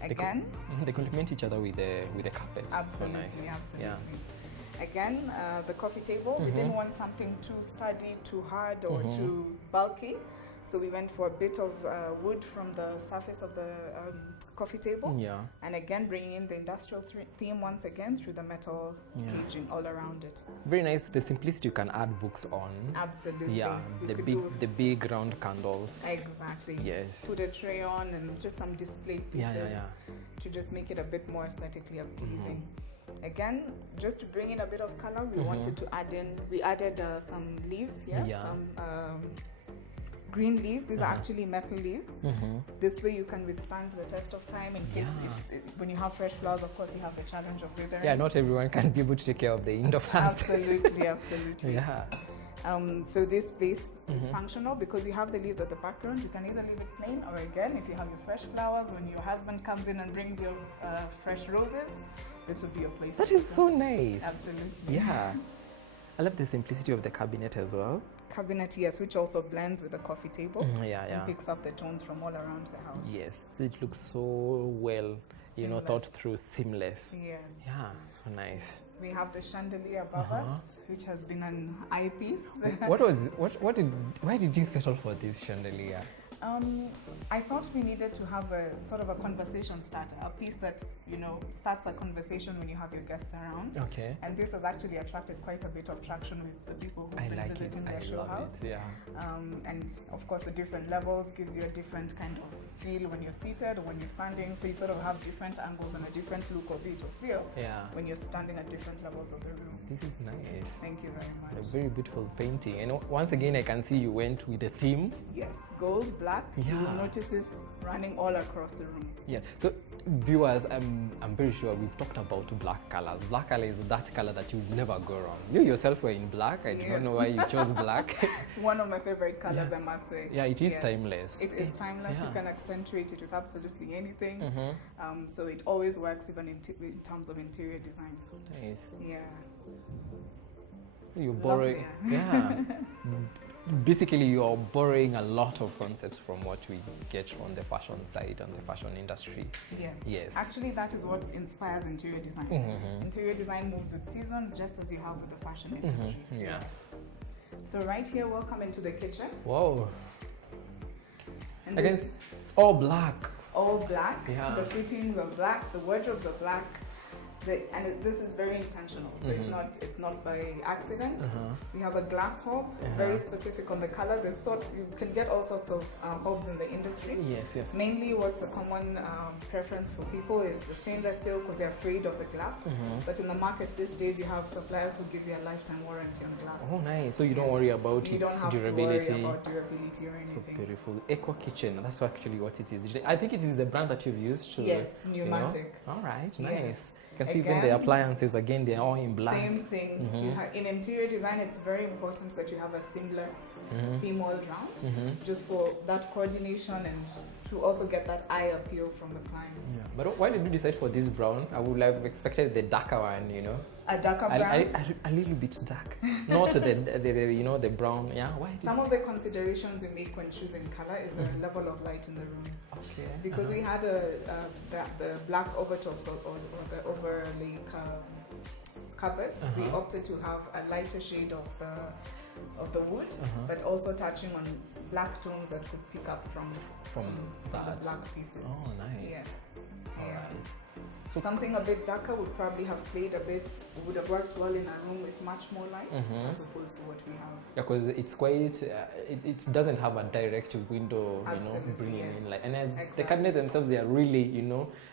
Again, They complement each other with the carpet. absolutely, So nice. absolutely. Yeah. Again, the coffee table, we didn't want something too sturdy, too hard, or too bulky. So we went for a bit of wood from the surface of the coffee table. Yeah. And again, bringing in the industrial theme once again through the metal caging all around it. Very nice. The simplicity you can add books on. Absolutely. Yeah. The big round candles. Exactly. Yes. Put a tray on and just some display pieces Yeah. to just make it a bit more aesthetically pleasing. Again, just to bring in a bit of color, we wanted to we added some leaves here, some green leaves. These are actually metal leaves. This way you can withstand the test of time in case when you have fresh flowers, of course, you have the challenge of withering. Yeah, not everyone can be able to take care of the indoor plants. Absolutely, absolutely. Yeah. So this base is functional because you have the leaves at the background. You can either leave it plain, or again, if you have your fresh flowers, when your husband comes in and brings your fresh roses, this would be your place. That is so nice. Absolutely. Yeah. I love the simplicity of the cabinet as well. Cabinet, yes, which also blends with the coffee table and picks up the tones from all around the house. Yes. So it looks so well, thought through, seamless. Yes. Yeah. So nice. We have the chandelier above us, which has been an eyepiece. Why did you settle for this chandelier? I thought we needed to have a sort of a conversation starter, a piece that, starts a conversation when you have your guests around. Okay. And this has actually attracted quite a bit of traction with the people who've been visiting their show house. Yeah. And of course, the different levels gives you a different kind of feel when you're seated or when you're standing. So you sort of have different angles and a different look of it or feel when you're standing at different levels of the room. This is nice. Thank you very much. A very beautiful painting. And once again, I can see you went with the theme. Yes, gold, black. Yeah. You will notice this running all across the room. Yeah. So viewers, I'm very sure we've talked about black colors. Black color is that color that you never go wrong. You yourself were in black. I don't know why you chose black. One of my favorite colors, I must say. Yeah, it is timeless. It is timeless. You can accentuate it with absolutely anything. So it always works even in terms of interior design. So nice. Yeah. You're borrowing. Yeah. Basically, you're borrowing a lot of concepts from what we get on the fashion side and the fashion industry. Yes. Yes. Actually, that is what inspires interior design. Interior design moves with seasons, just as you have with the fashion industry. Yeah. So right here, welcome into the kitchen. Whoa. And Again, it's all black. All black. Yeah. The fittings are black. The wardrobes are black. This is very intentional, so it's not by accident. We have a glass hob, very specific on the color. You can get all sorts of hobs in the industry. Yes. Mainly, what's a common preference for people is the stainless steel because they're afraid of the glass. But in the market these days, you have suppliers who give you a lifetime warranty on glass. Oh, nice. So you don't worry about its durability. You don't have to worry about durability or anything. So beautiful. Eco Kitchen. That's actually what it is. I think it is the brand that you've used to. Yes, Pneumatic. All right, nice. Yes. You can see even the appliances, again, they're all in black. Same thing. In interior design, it's very important that you have a seamless theme all round, just for that coordination and to also get that eye appeal from the clients. Yeah. But why did you decide for this brown? I would have expected the darker one, A darker brown? A little bit dark. Not the brown. Yeah, why? Some of the considerations we make when choosing color is the level of light in the room. Okay. Because we had the black overtops or the overlay carpets, we opted to have a lighter shade of the wood, but also touching on black tones that could pick up from the black pieces. Oh, nice. Yes. All Yeah. right. So something a bit darker would probably have played a bit, would have worked well in a room with much more light as opposed to what we have. Yeah, because it's quite, it doesn't have a direct window, Absolutely, bringing yes. in light. And as the Exactly. cabinet themselves, they are really,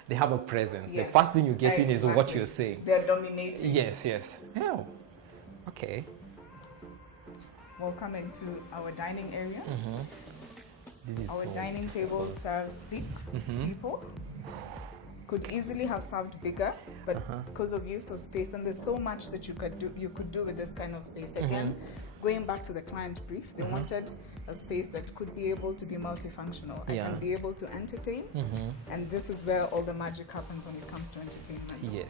they have a presence. Yes. The first thing you get in is what Exactly. you're saying. They're dominating. Yes. Yeah. Okay. We'll come into our dining area. This is Our so dining table beautiful. serves 6 people. Could easily have served bigger, but because of use of space, and there's so much that you could do with this kind of space. Again, going back to the client brief, they wanted a space that could be able to be multifunctional. I can be able to entertain, and this is where all the magic happens when it comes to entertainment. Yes.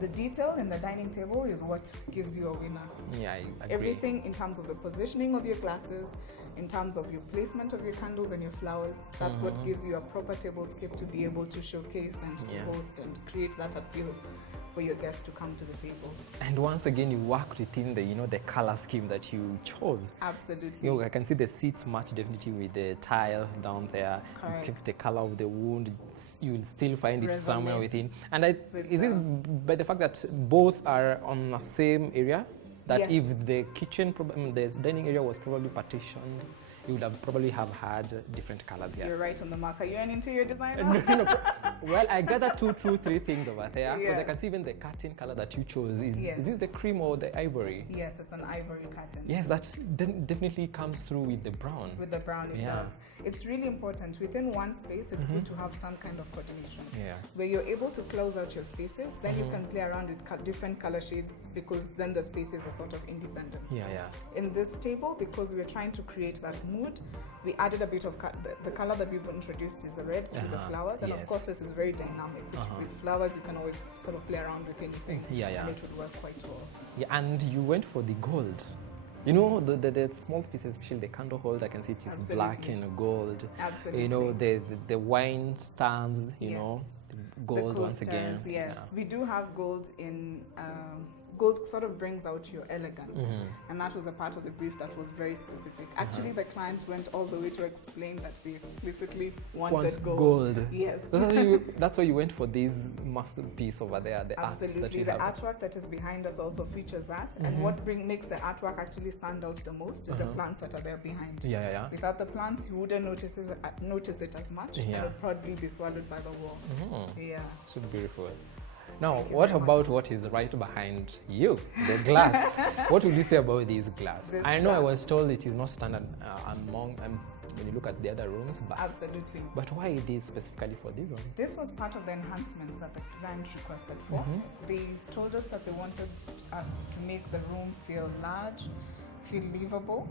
The detail in the dining table is what gives you a winner. Yeah, I agree. Everything in terms of the positioning of your glasses, in terms of your placement of your candles and your flowers, that's what gives you a proper tablescape to be able to showcase and to host and create that appeal for your guests to come to the table. And once again, you worked within the, the color scheme that you chose. Absolutely. I can see the seats match definitely with the tile down there. Correct. You keep the color of the wood. You will still find it somewhere Resonates within. And is the- it by the fact that both are on the same area? That Yes. if the kitchen, the dining area was probably partitioned, you would have probably have had different colors here. You're right on the marker. You're an interior designer. Well, I gathered 2, 3 things over there because I Yes. can see even the curtain color that you chose. Yes. Is this the cream or the ivory? Yes, it's an ivory curtain. Yes, that definitely comes through with the brown. With the brown, it does. It's really important. Within one space, it's good to have some kind of coordination. Yeah. Where you're able to close out your spaces, then you can play around with different color shades because then the spaces are sort of independent. Yeah. In this table, because we're trying to create that mood, we added a bit of the color that we've introduced is the red through the flowers, and of Yes. course this is very dynamic. With flowers, you can always sort of play around with anything, Yeah. and it would work quite well. Yeah, and you went for the gold. The small pieces, especially the candle holder, I can see it is Absolutely. black and gold. Absolutely. The wine stands, Yes. the gold the once again. coasters, yes. We do have gold in gold sort of brings out your elegance, and that was a part of the brief that was very specific. Actually, the client went all the way to explain that they explicitly wanted gold. Yes. That's why you went for this masterpiece over there, the art that Absolutely. you The have. artwork that is behind us also features that, and what makes the artwork actually stand out the most is the plants that are there behind. Yeah. Without the plants, you wouldn't notice it as much. Yeah. It would probably be swallowed by the wall. Yeah. So beautiful. Now, Thank you what very much. about what is right behind you? The glass. What would you say about this glass? This I know I glass. was told it is not standard among when you look at the other rooms, but Absolutely. why it is specifically for this one? This was part of the enhancements that the client requested for. They told us that they wanted us to make the room feel large, feel livable,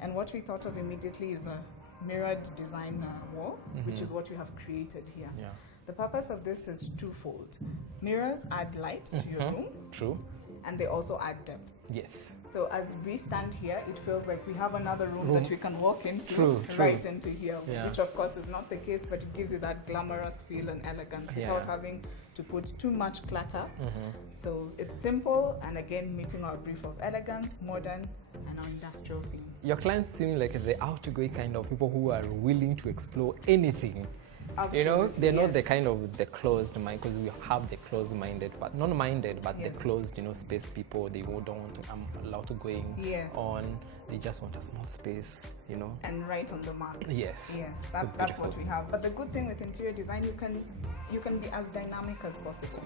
and what we thought of immediately is a mirrored design wall, which is what we have created here. Yeah. The purpose of this is twofold. Mirrors add light to your room, True. and they also add depth. Yes. So as we stand here, it feels like we have another room that we can walk into, True. right into here, Yeah. which of course is not the case, but it gives you that glamorous feel and elegance without having to put too much clutter. So it's simple, and again, meeting our brief of elegance, modern, and our industrial theme. Your clients seem like the outgoing kind of people who are willing to explore anything. Absolutely, They're not yes. the kind of the closed mind, because we have the closed-minded, but non-minded, but Yes. the closed, space people. They don't want to allow to going Yes. on. They just want a small space, And right on the mark. Yes. Yes, So that's what beautiful. we have. But the good thing with interior design, you can be as dynamic as possible.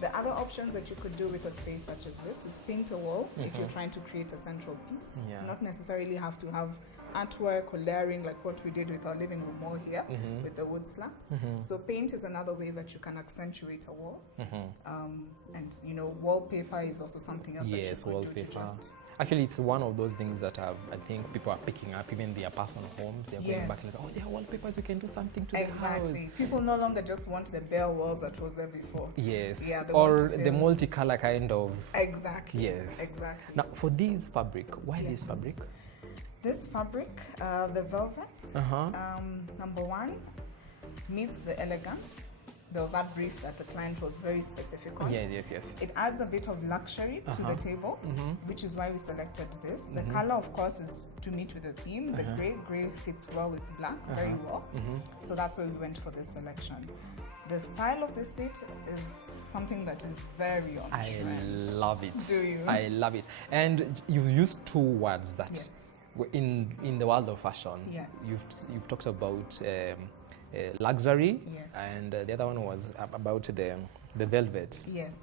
The other options that you could do with a space such as this is paint a wall if you're trying to create a central piece. Yeah. Not necessarily have to have artwork or layering like what we did with our living room wall here with the wood slats. So paint is another way that you can accentuate a wall. And wallpaper is also something else that you Yes, could do to wallpaper. just Actually, it's one of those things that I think people are picking up, even their personal homes. They're going Yes. back and like, there are wallpapers, we can do something to the exactly. house. People no longer just want the bare walls that was there before. Yes. Yeah, they want Or to the feel- multicolor kind of. Exactly. Yes. Exactly. Now, for this fabric, why Yes. this fabric? This fabric, the velvet, number one, meets the elegance. There was that brief that the client was very specific on. Yes. It adds a bit of luxury to the table, which is why we selected this. The color, of course, is to meet with the theme. The gray sits well with black, very well. So that's why we went for this selection. The style of the seat is something that is very on I trend. love it. Do you? I love it. And you've used two words that Yes. in the world of fashion. Yes. You've talked about luxury, Yes. and the other one was about the velvet. Yes.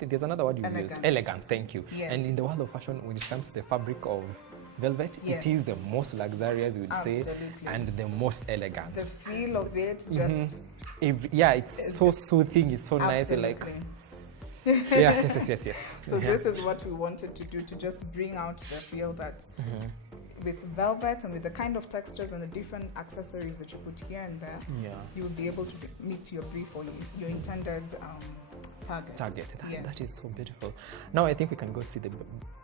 There's another word you used. Elegance. Elegance. Thank you. Yes. And in the world of fashion, when it comes to the fabric of velvet, Yes. it is the most luxurious, we would say, Absolutely. and the most elegant. The feel of it just It's so soothing. It's so nice. absolutely. Like yes. So Yeah. this is what we wanted to do, to just bring out the feel that with velvet and with the kind of textures and the different accessories that you put here and there, Yeah. you will be able to meet your brief or your intended target. Yes. That is so beautiful. Now I think we can go see the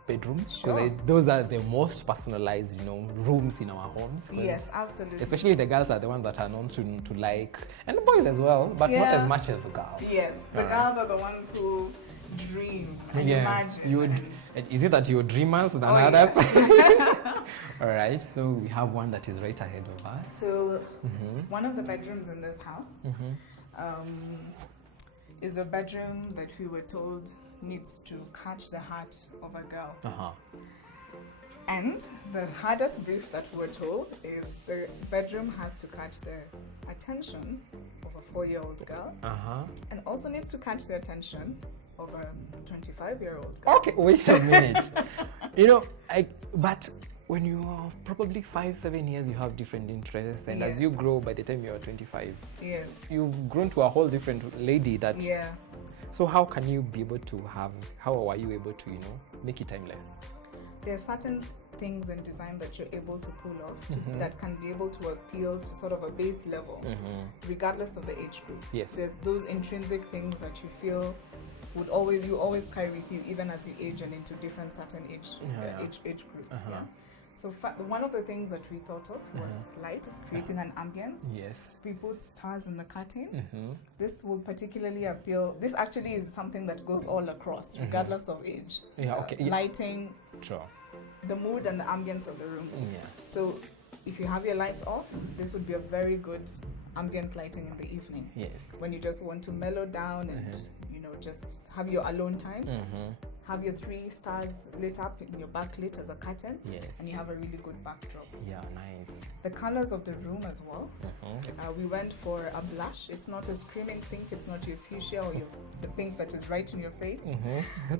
bedrooms, because Sure. those are the most personalized, rooms in our homes. 'Cause Yes, absolutely. especially the girls are the ones that are known to like, and the boys as well, but not Yeah. as much as the girls. Yes, the All right. girls are the ones who dream and imagine. You would, and- is it that you're dreamers than Oh, others? yeah. All right, so we have one that is right ahead of us. So one of the bedrooms in this house is a bedroom that we were told needs to catch the heart of a girl. Uh-huh. And the hardest brief that we're told is the bedroom has to catch the attention of a 4-year-old girl Uh-huh. and also needs to catch the attention of a 25-year-old girl. Okay, wait a minute. But when you are probably 5-7 years, you have different interests, and Yes. as you grow, by the time you are 25, Yes. you've grown to a whole different lady. That Yeah. So how can you be able to how are you able to make it timeless? There are certain things in design that you're able to pull off that can be able to appeal to sort of a base level, regardless of the age group. Yes. There's those intrinsic things that you feel you always carry with you, even as you age and into different certain age groups. Yeah. So one of the things that we thought of was light, creating an ambience. Yes. We put stars in the curtain. This will particularly appeal. This actually is something that goes all across, regardless of age. Yeah, okay. Yeah. Lighting, Sure. the mood and the ambience of the room. Yeah. So if you have your lights off, this would be a very good ambient lighting in the evening. Yes. When you just want to mellow down and just have your alone time. Have your 3 stars lit up in your backlit as a curtain. Yes. And you have a really good backdrop. Yeah, nice. The colors of the room as well. We went for a blush. It's not a screaming pink. It's not your fuchsia or the pink that is right in your face,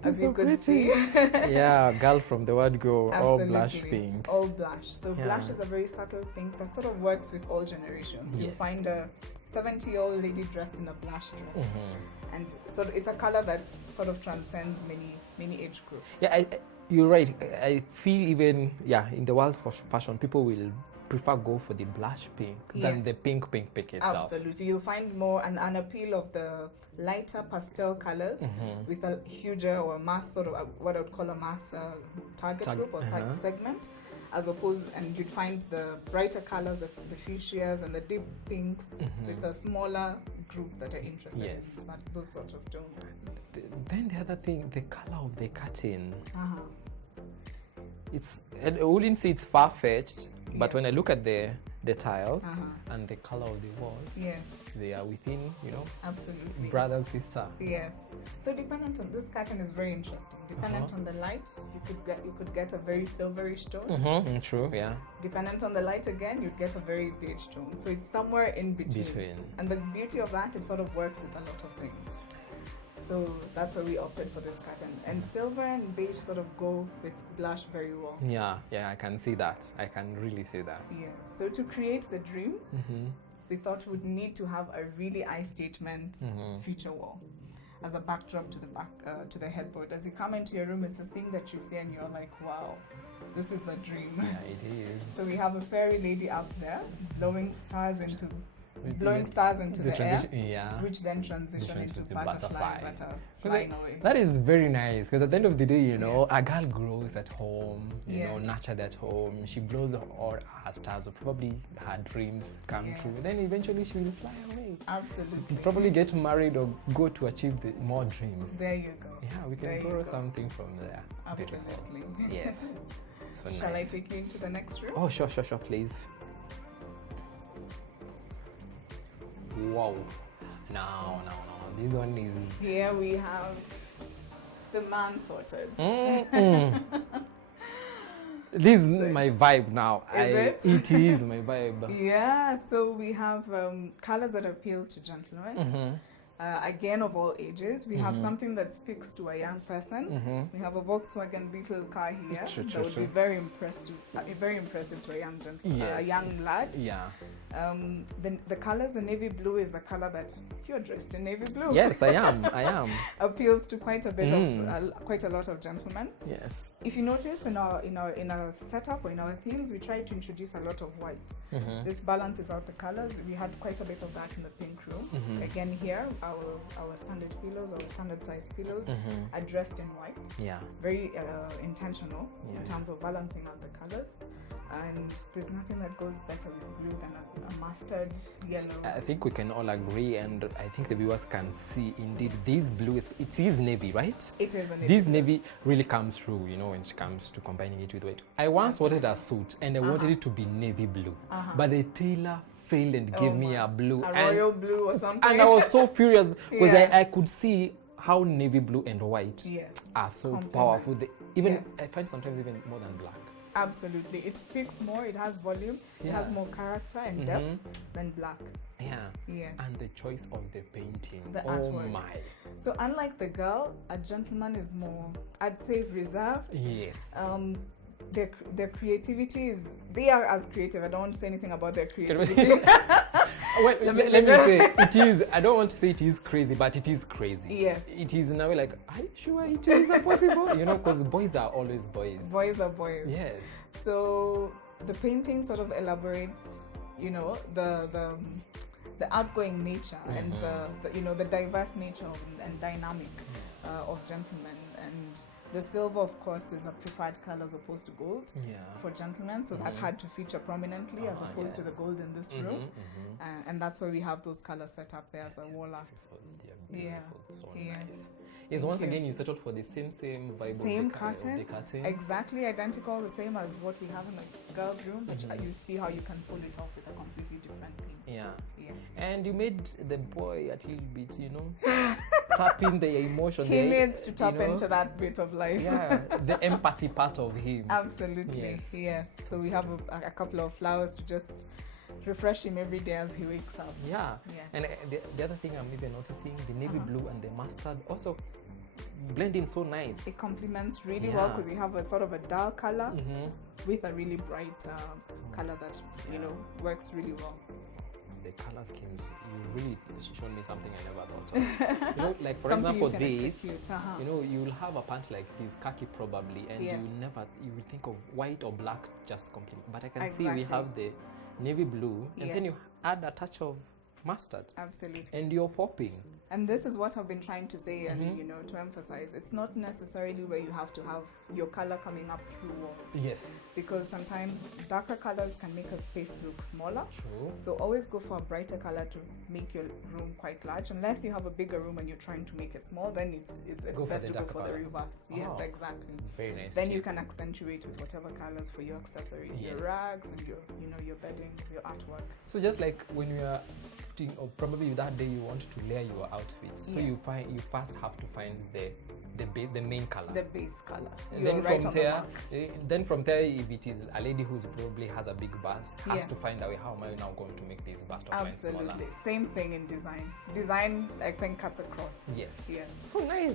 as you could see. Yeah, girl from the word go, all blush Absolutely. pink. All blush. So Yeah. blush is a very subtle pink that sort of works with all generations. You Yes. find a 70-year-old lady dressed in a blush dress. And so it's a color that sort of transcends many age groups. Yeah, you're right. I feel even in the world of fashion, people will prefer go for the blush pink than Yes. the pink itself. Absolutely. You'll find more an appeal of the lighter pastel colors with a huger or mass sort of what I would call a mass target group or segment, as opposed, and you'd find the brighter colors, the fuchsias and the deep pinks with a smaller group that are interested in those sort of tones. Then the other thing, the color of the curtain. I wouldn't say it's far-fetched, but when I look at the tiles and the color of the walls, they are within, Absolutely. brother, sister. Yes. So dependent on this curtain is very interesting. Dependent on the light, you could get a very silverish tone. True, yeah. Dependent on the light again, you'd get a very beige tone. So it's somewhere in between. And the beauty of that, it sort of works with a lot of things. So that's why we opted for this curtain. And silver and beige sort of go with blush very well. Yeah, I can see that. I can really see that. Yes. So to create the dream, we thought we'd need to have a really eye statement feature wall as a backdrop to the headboard. As you come into your room, it's a thing that you see and you're like, wow, this is the dream. Yeah, it is. So we have a fairy lady out there blowing stars into the air, which then transition into butterflies that are flying away. That is very nice, because at the end of the day, a girl grows at home, nurtured at home. She grows all her stars, or probably her dreams come true. Then eventually she will fly away. Absolutely. Probably get married or go to achieve more dreams. There you go. Yeah, we can borrow something from there. Absolutely. Yes. So Shall nice. I take you into the next room? Oh, sure, please. Wow. No. This one is... Here we have the man sorted. This is my vibe now. Is it? It is my vibe. Yeah, so we have colors that appeal to gentlemen. Again, of all ages. We have something that speaks to a young person. We have a Volkswagen Beetle car here that would be very impressive to a young a young lad. Yeah. The colors, the navy blue is a color that you're dressed in navy blue. Yes, I am. Appeals to quite a bit of quite a lot of gentlemen. Yes. If you notice in our setup or in our themes, we try to introduce a lot of white. This balances out the colors. We had quite a bit of that in the pink room. Again, here our standard pillows, our standard size pillows are dressed in white. Yeah. Very intentional in terms of balancing out the colors. And there's nothing that goes better with blue than a mustard yellow. I think we can all agree, and I think the viewers can see indeed this blue it is navy, right? It is a navy. This navy really comes through, when it comes to combining it with white. I once wanted a suit and I wanted it to be navy blue, but the tailor failed and gave me a blue, royal blue or something. And I was so furious because I could see how navy blue and white are so powerful. I find sometimes even more than black. Absolutely. It speaks more, it has volume, it has more character and depth than black. Yeah. Yes. And the choice of the painting. The artwork. My. So unlike the girl, a gentleman is more, I'd say, reserved. Yes. Their creativity is, they are as creative. I don't want to say anything about their creativity. Wait, let me say, it is, I don't want to say it is crazy, but it is crazy. Yes. It is in a way like, are you sure it is possible? Because boys are always boys. Boys are boys. Yes. So the painting sort of elaborates, the outgoing nature and the diverse nature and dynamic of gentlemen. And the silver, of course, is a preferred color as opposed to gold for gentlemen. So that had to feature prominently as opposed to the gold in this room. And that's why we have those colors set up there as a wall art. They're beautiful. So nice. Is once again you settled for the same vibe same of the curtain? Exactly identical, the same as what we have in the girls' room, but you see how you can pull it off with a completely different theme. Yeah. Yes. And you made the boy a little bit, tap in the emotion. He needs to tap into that bit of life. Yeah, the empathy part of him. Absolutely. Yes. So we have a couple of flowers to just refresh him every day as he wakes up. Yeah. Yes. And the other thing I'm even noticing, the navy blue and the mustard also blend in so nice. It complements really well because you have a sort of a dull color with a really bright color that works really well. The color schemes, you really shown me something I never thought of. Like for example this, you'll have a pant like this, khaki probably, and you will think of white or black just completely. But I can see we have the navy blue, and then you add a touch of mustard. Absolutely. And you're popping. And this is what I've been trying to say and to emphasize. It's not necessarily where you have to have your color coming up through walls. Yes. Because sometimes darker colors can make a space look smaller. True. So always go for a brighter color to make your room quite large. Unless you have a bigger room and you're trying to make it small, then it's best to go for the reverse. Yes, exactly. Very nice. Then you can accentuate with whatever colors for your accessories, your rags and your your beddings, your artwork. So just like when you are putting, or probably that day you want to layer your outfits, so you first have to find the main color, the base color, and then from there if it is a lady who's probably has a big bust, has to find a way, how am I now going to make this bust of mine smaller? Absolutely. Same thing in design I think cuts across. Yes. So nice.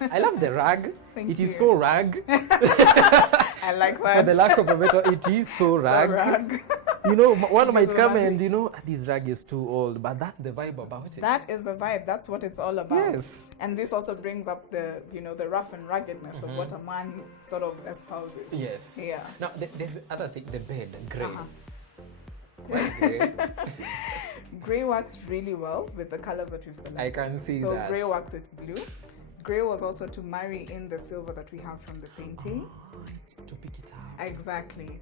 I love the rag. Thank it you. is so rag. I like that. For the lack of a better, it is so rag. One might come and this rag is too old, but that's the vibe about it. That is the vibe. That's what it's all about. Yes. And this also brings up the the rough and ruggedness of what a man sort of espouses. Yes. Yeah. Now there's the other thing, the bed, grey. Grey. Grey works really well with the colors that we've selected. I can see so that. So grey works with blue. Grey was also to marry in the silver that we have from the painting. To pick it up. Exactly.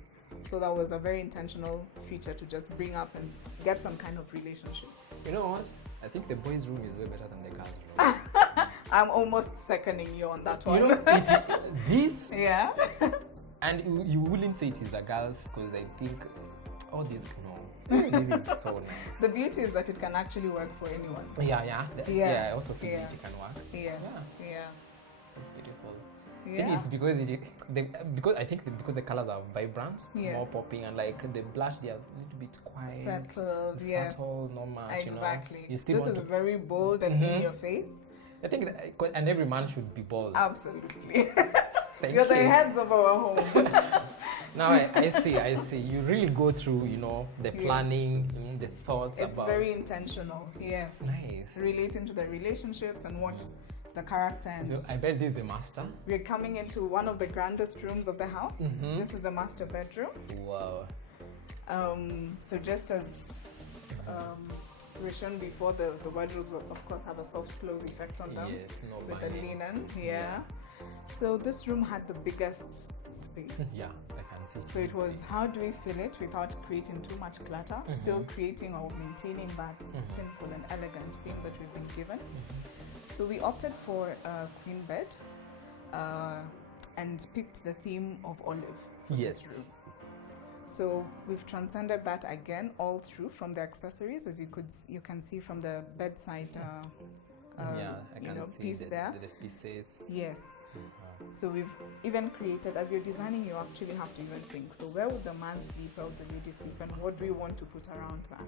So that was a very intentional feature to just bring up and get some kind of relationship. You know what? I think the boys' room is way better than the girls' room. I'm almost seconding you on that one. This. Yeah. And you wouldn't say it is a girls, because I think Oh, this this is so nice. The beauty is that it can actually work for anyone. Yeah. I also feel it can work. Yes. Yeah. So beautiful. Yeah. Maybe it's because I think because the colors are vibrant, more popping, and like the blush, they are a little bit quiet, settled, not much. Exactly. You still this is very bold and in your face. I think, and every man should be bold. Absolutely. Thank You're you. the heads of our home. Now I see. You really go through, the planning, the thoughts it's about. It's very intentional. Yes. Nice. Relating to the relationships and what the character and. So I bet this is the master. We're coming into one of the grandest rooms of the house. This is the master bedroom. Wow. So just as we shown before, the wardrobes will of course have a soft close effect on them. Yes, no with binding. the linen. Yeah. So this room had the biggest space. Yeah, I can see. So it was, how do we fill it without creating too much clutter, still creating or maintaining that simple and elegant theme that we've been given. So we opted for a queen bed and picked the theme of olive for this room. So we've transcended that again all through from the accessories, as you can see from the bedside I can see piece there. The pieces. Yes. So we've even created, as you're designing, you actually have to even think, so where would the man sleep, where would the lady sleep, and what do we want to put around that?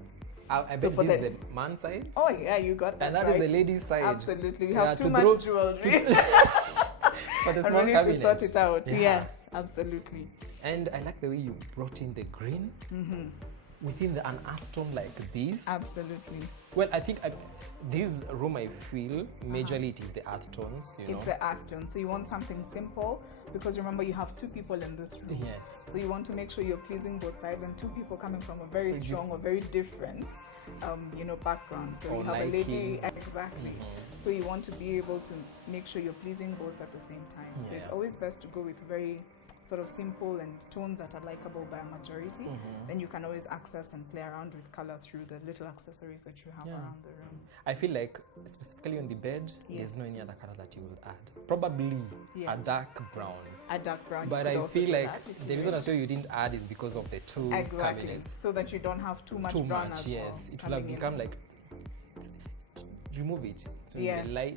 I bet this is the man's side. Oh yeah, you got that. And that right. is the lady's side. Absolutely. We have too much jewelry. For the and small we need cabinet. to sort it out. Yeah. Yes, absolutely. And I like the way you brought in the green within an earth tone like this. Absolutely. Well, I think this room, I feel majorly it is the earth tones. It's the earth tone. So you want something simple, because remember you have two people in this room. Yes. So you want to make sure you're pleasing both sides, and two people coming from a very strong or very different background. So you have a lady, exactly. So you want to be able to make sure you're pleasing both at the same time. So it's always best to go with very sort of simple and tones that are likable by a majority. Then you can always access and play around with color through the little accessories that you have around the room. I feel like specifically on the bed, there's no any other color that you will add. Probably a dark brown. A dark brown. But I feel like the reason I feel you didn't add is because of the two cabinets. So that you don't have too much brown as well. Yes, it will have become like, remove it. Yes. Light,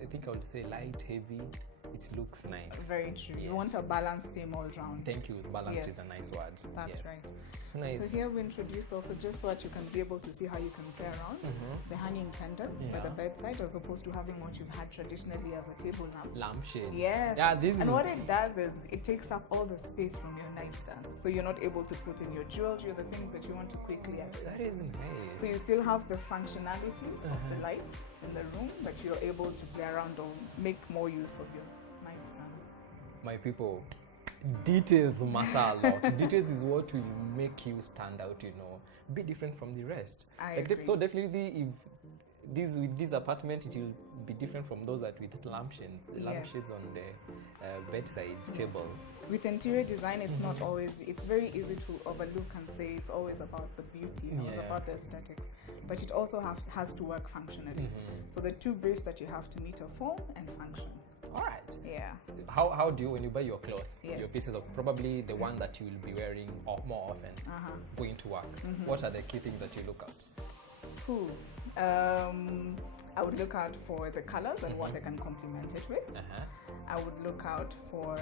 I think I would say light, heavy. It looks nice. Very true. Yes. You want a balanced theme all round. Thank you. Balance is a nice word. That's right. So nice. So here we introduce also, just so that you can be able to see how you can play around, the hanging pendants by the bedside, as opposed to having what you've had traditionally as a table lamp. Lampshade. Yes. Yeah, what it does is it takes up all the space from your nightstand. So you're not able to put in your jewelry or the things that you want to quickly access. That is nice. So you still have the functionality of the light in the room, but you're able to play around or make more use of your nightstands. My people, details matter a lot. Details is what will make you stand out, be different from the rest. I agree. So definitely, if with this apartment, it will be different from those that with lampshades on the bedside table. With interior design, it's not always, it's very easy to overlook and say it's always about the beauty, about the aesthetics, but it also has to work functionally. So the two briefs that you have to meet are form and function. All right. Yeah. How do you, when you buy your clothes, your pieces of probably the one that you will be wearing more often going to work, what are the key things that you look at? I would look out for the colors and what I can complement it with. I would look out for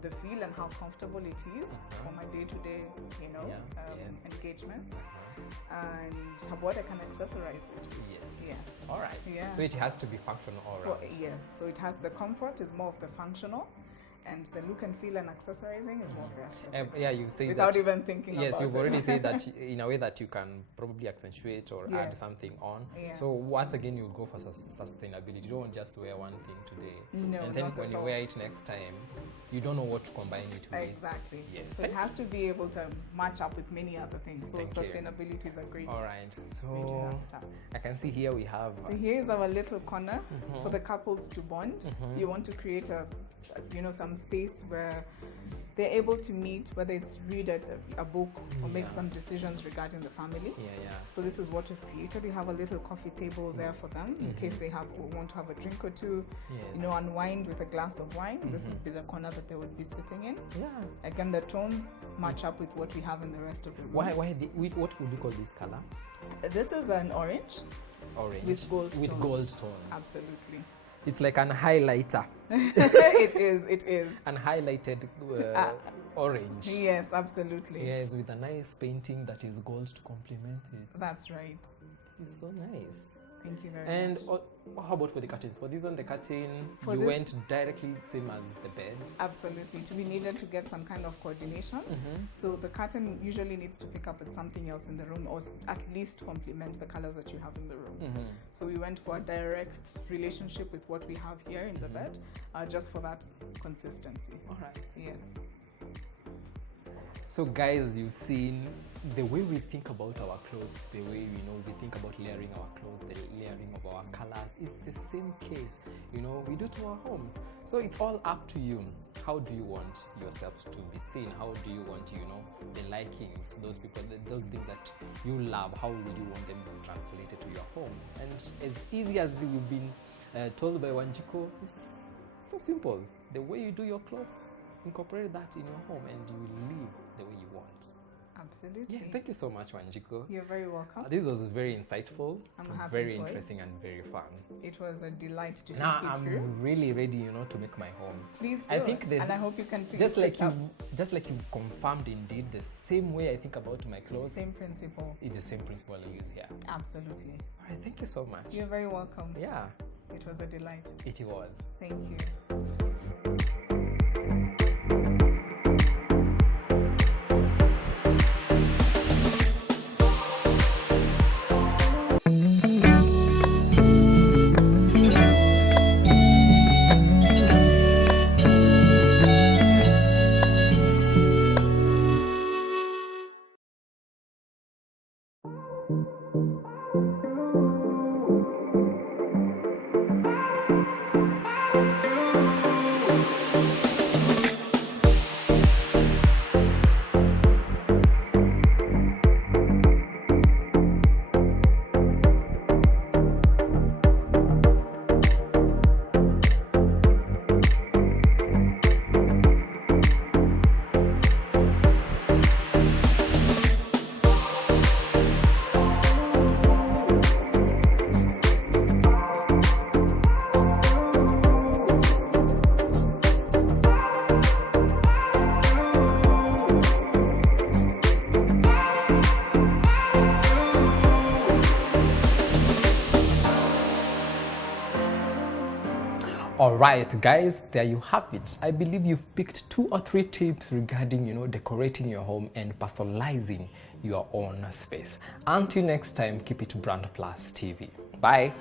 the feel and how comfortable it is for my day-to-day, engagement, and what I can accessorize it with. Yes. All right. Yeah. So it has to be functional all around. Yes. So it has the comfort is more of the functional, and the look and feel and accessorizing is more of the aesthetics. You say without even thinking about it. Yes, you've already said that in a way that you can probably accentuate or add something on. Yeah. So once again, you go for sustainability. You don't want just to wear one thing today. No, and then not when at you all. wear it next time, you don't know what to combine it with. Exactly. Yes. So it has to be able to match up with many other things. So sustainability is a great. All right. So I can see here we have. So here's our little corner for the couples to bond. You want to create some some space where they're able to meet, whether it's read a book or make some decisions regarding the family. So this is what we've created. We have a little coffee table there for them in case they want to have a drink or two, unwind with a glass of wine. This would be the corner that they would be sitting in. Again, the tones match up with what we have in the rest of the room. What would you call this color? This is an orange with gold tones. Absolutely. It's like an highlighter. It is. An highlighted orange. Yes, absolutely. Yes, with a nice painting that is gold to complement it. That's right. It's so nice. Thank you very much. And how about for the curtains? For this one, the curtain, you went directly same as the bed? Absolutely. We needed to get some kind of coordination. So the curtain usually needs to pick up with something else in the room, or at least complement the colors that you have in the room. So we went for a direct relationship with what we have here in the bed, just for that consistency. All right. Yes. So guys, you've seen the way we think about our clothes, the way we think about layering our clothes, the layering of our colors. It's the same case, we do to our homes. So it's all up to you. How do you want yourselves to be seen? How do you want, the likings, those people, those things that you love, how would you want them translated to your home? And as easy as we've been told by Wanjiko, it's so simple. The way you do your clothes, incorporate that in your home and you will live the way you want. Absolutely. Yes, thank you so much, Wanjiko. You're very welcome. This was very insightful, very interesting and very fun. It was a delight to take you through. I'm really ready, to make my home. Please do. And I hope you can just like you've confirmed indeed the same way I think about my clothes. Same principle. It's the same principle I use here. Absolutely. All right, thank you so much. You're very welcome. Yeah. It was a delight. It was. Thank you. Alright guys, there you have it. I believe you've picked 2 or 3 tips regarding, decorating your home and personalizing your own space. Until next time, keep it BrandPlus TV. Bye.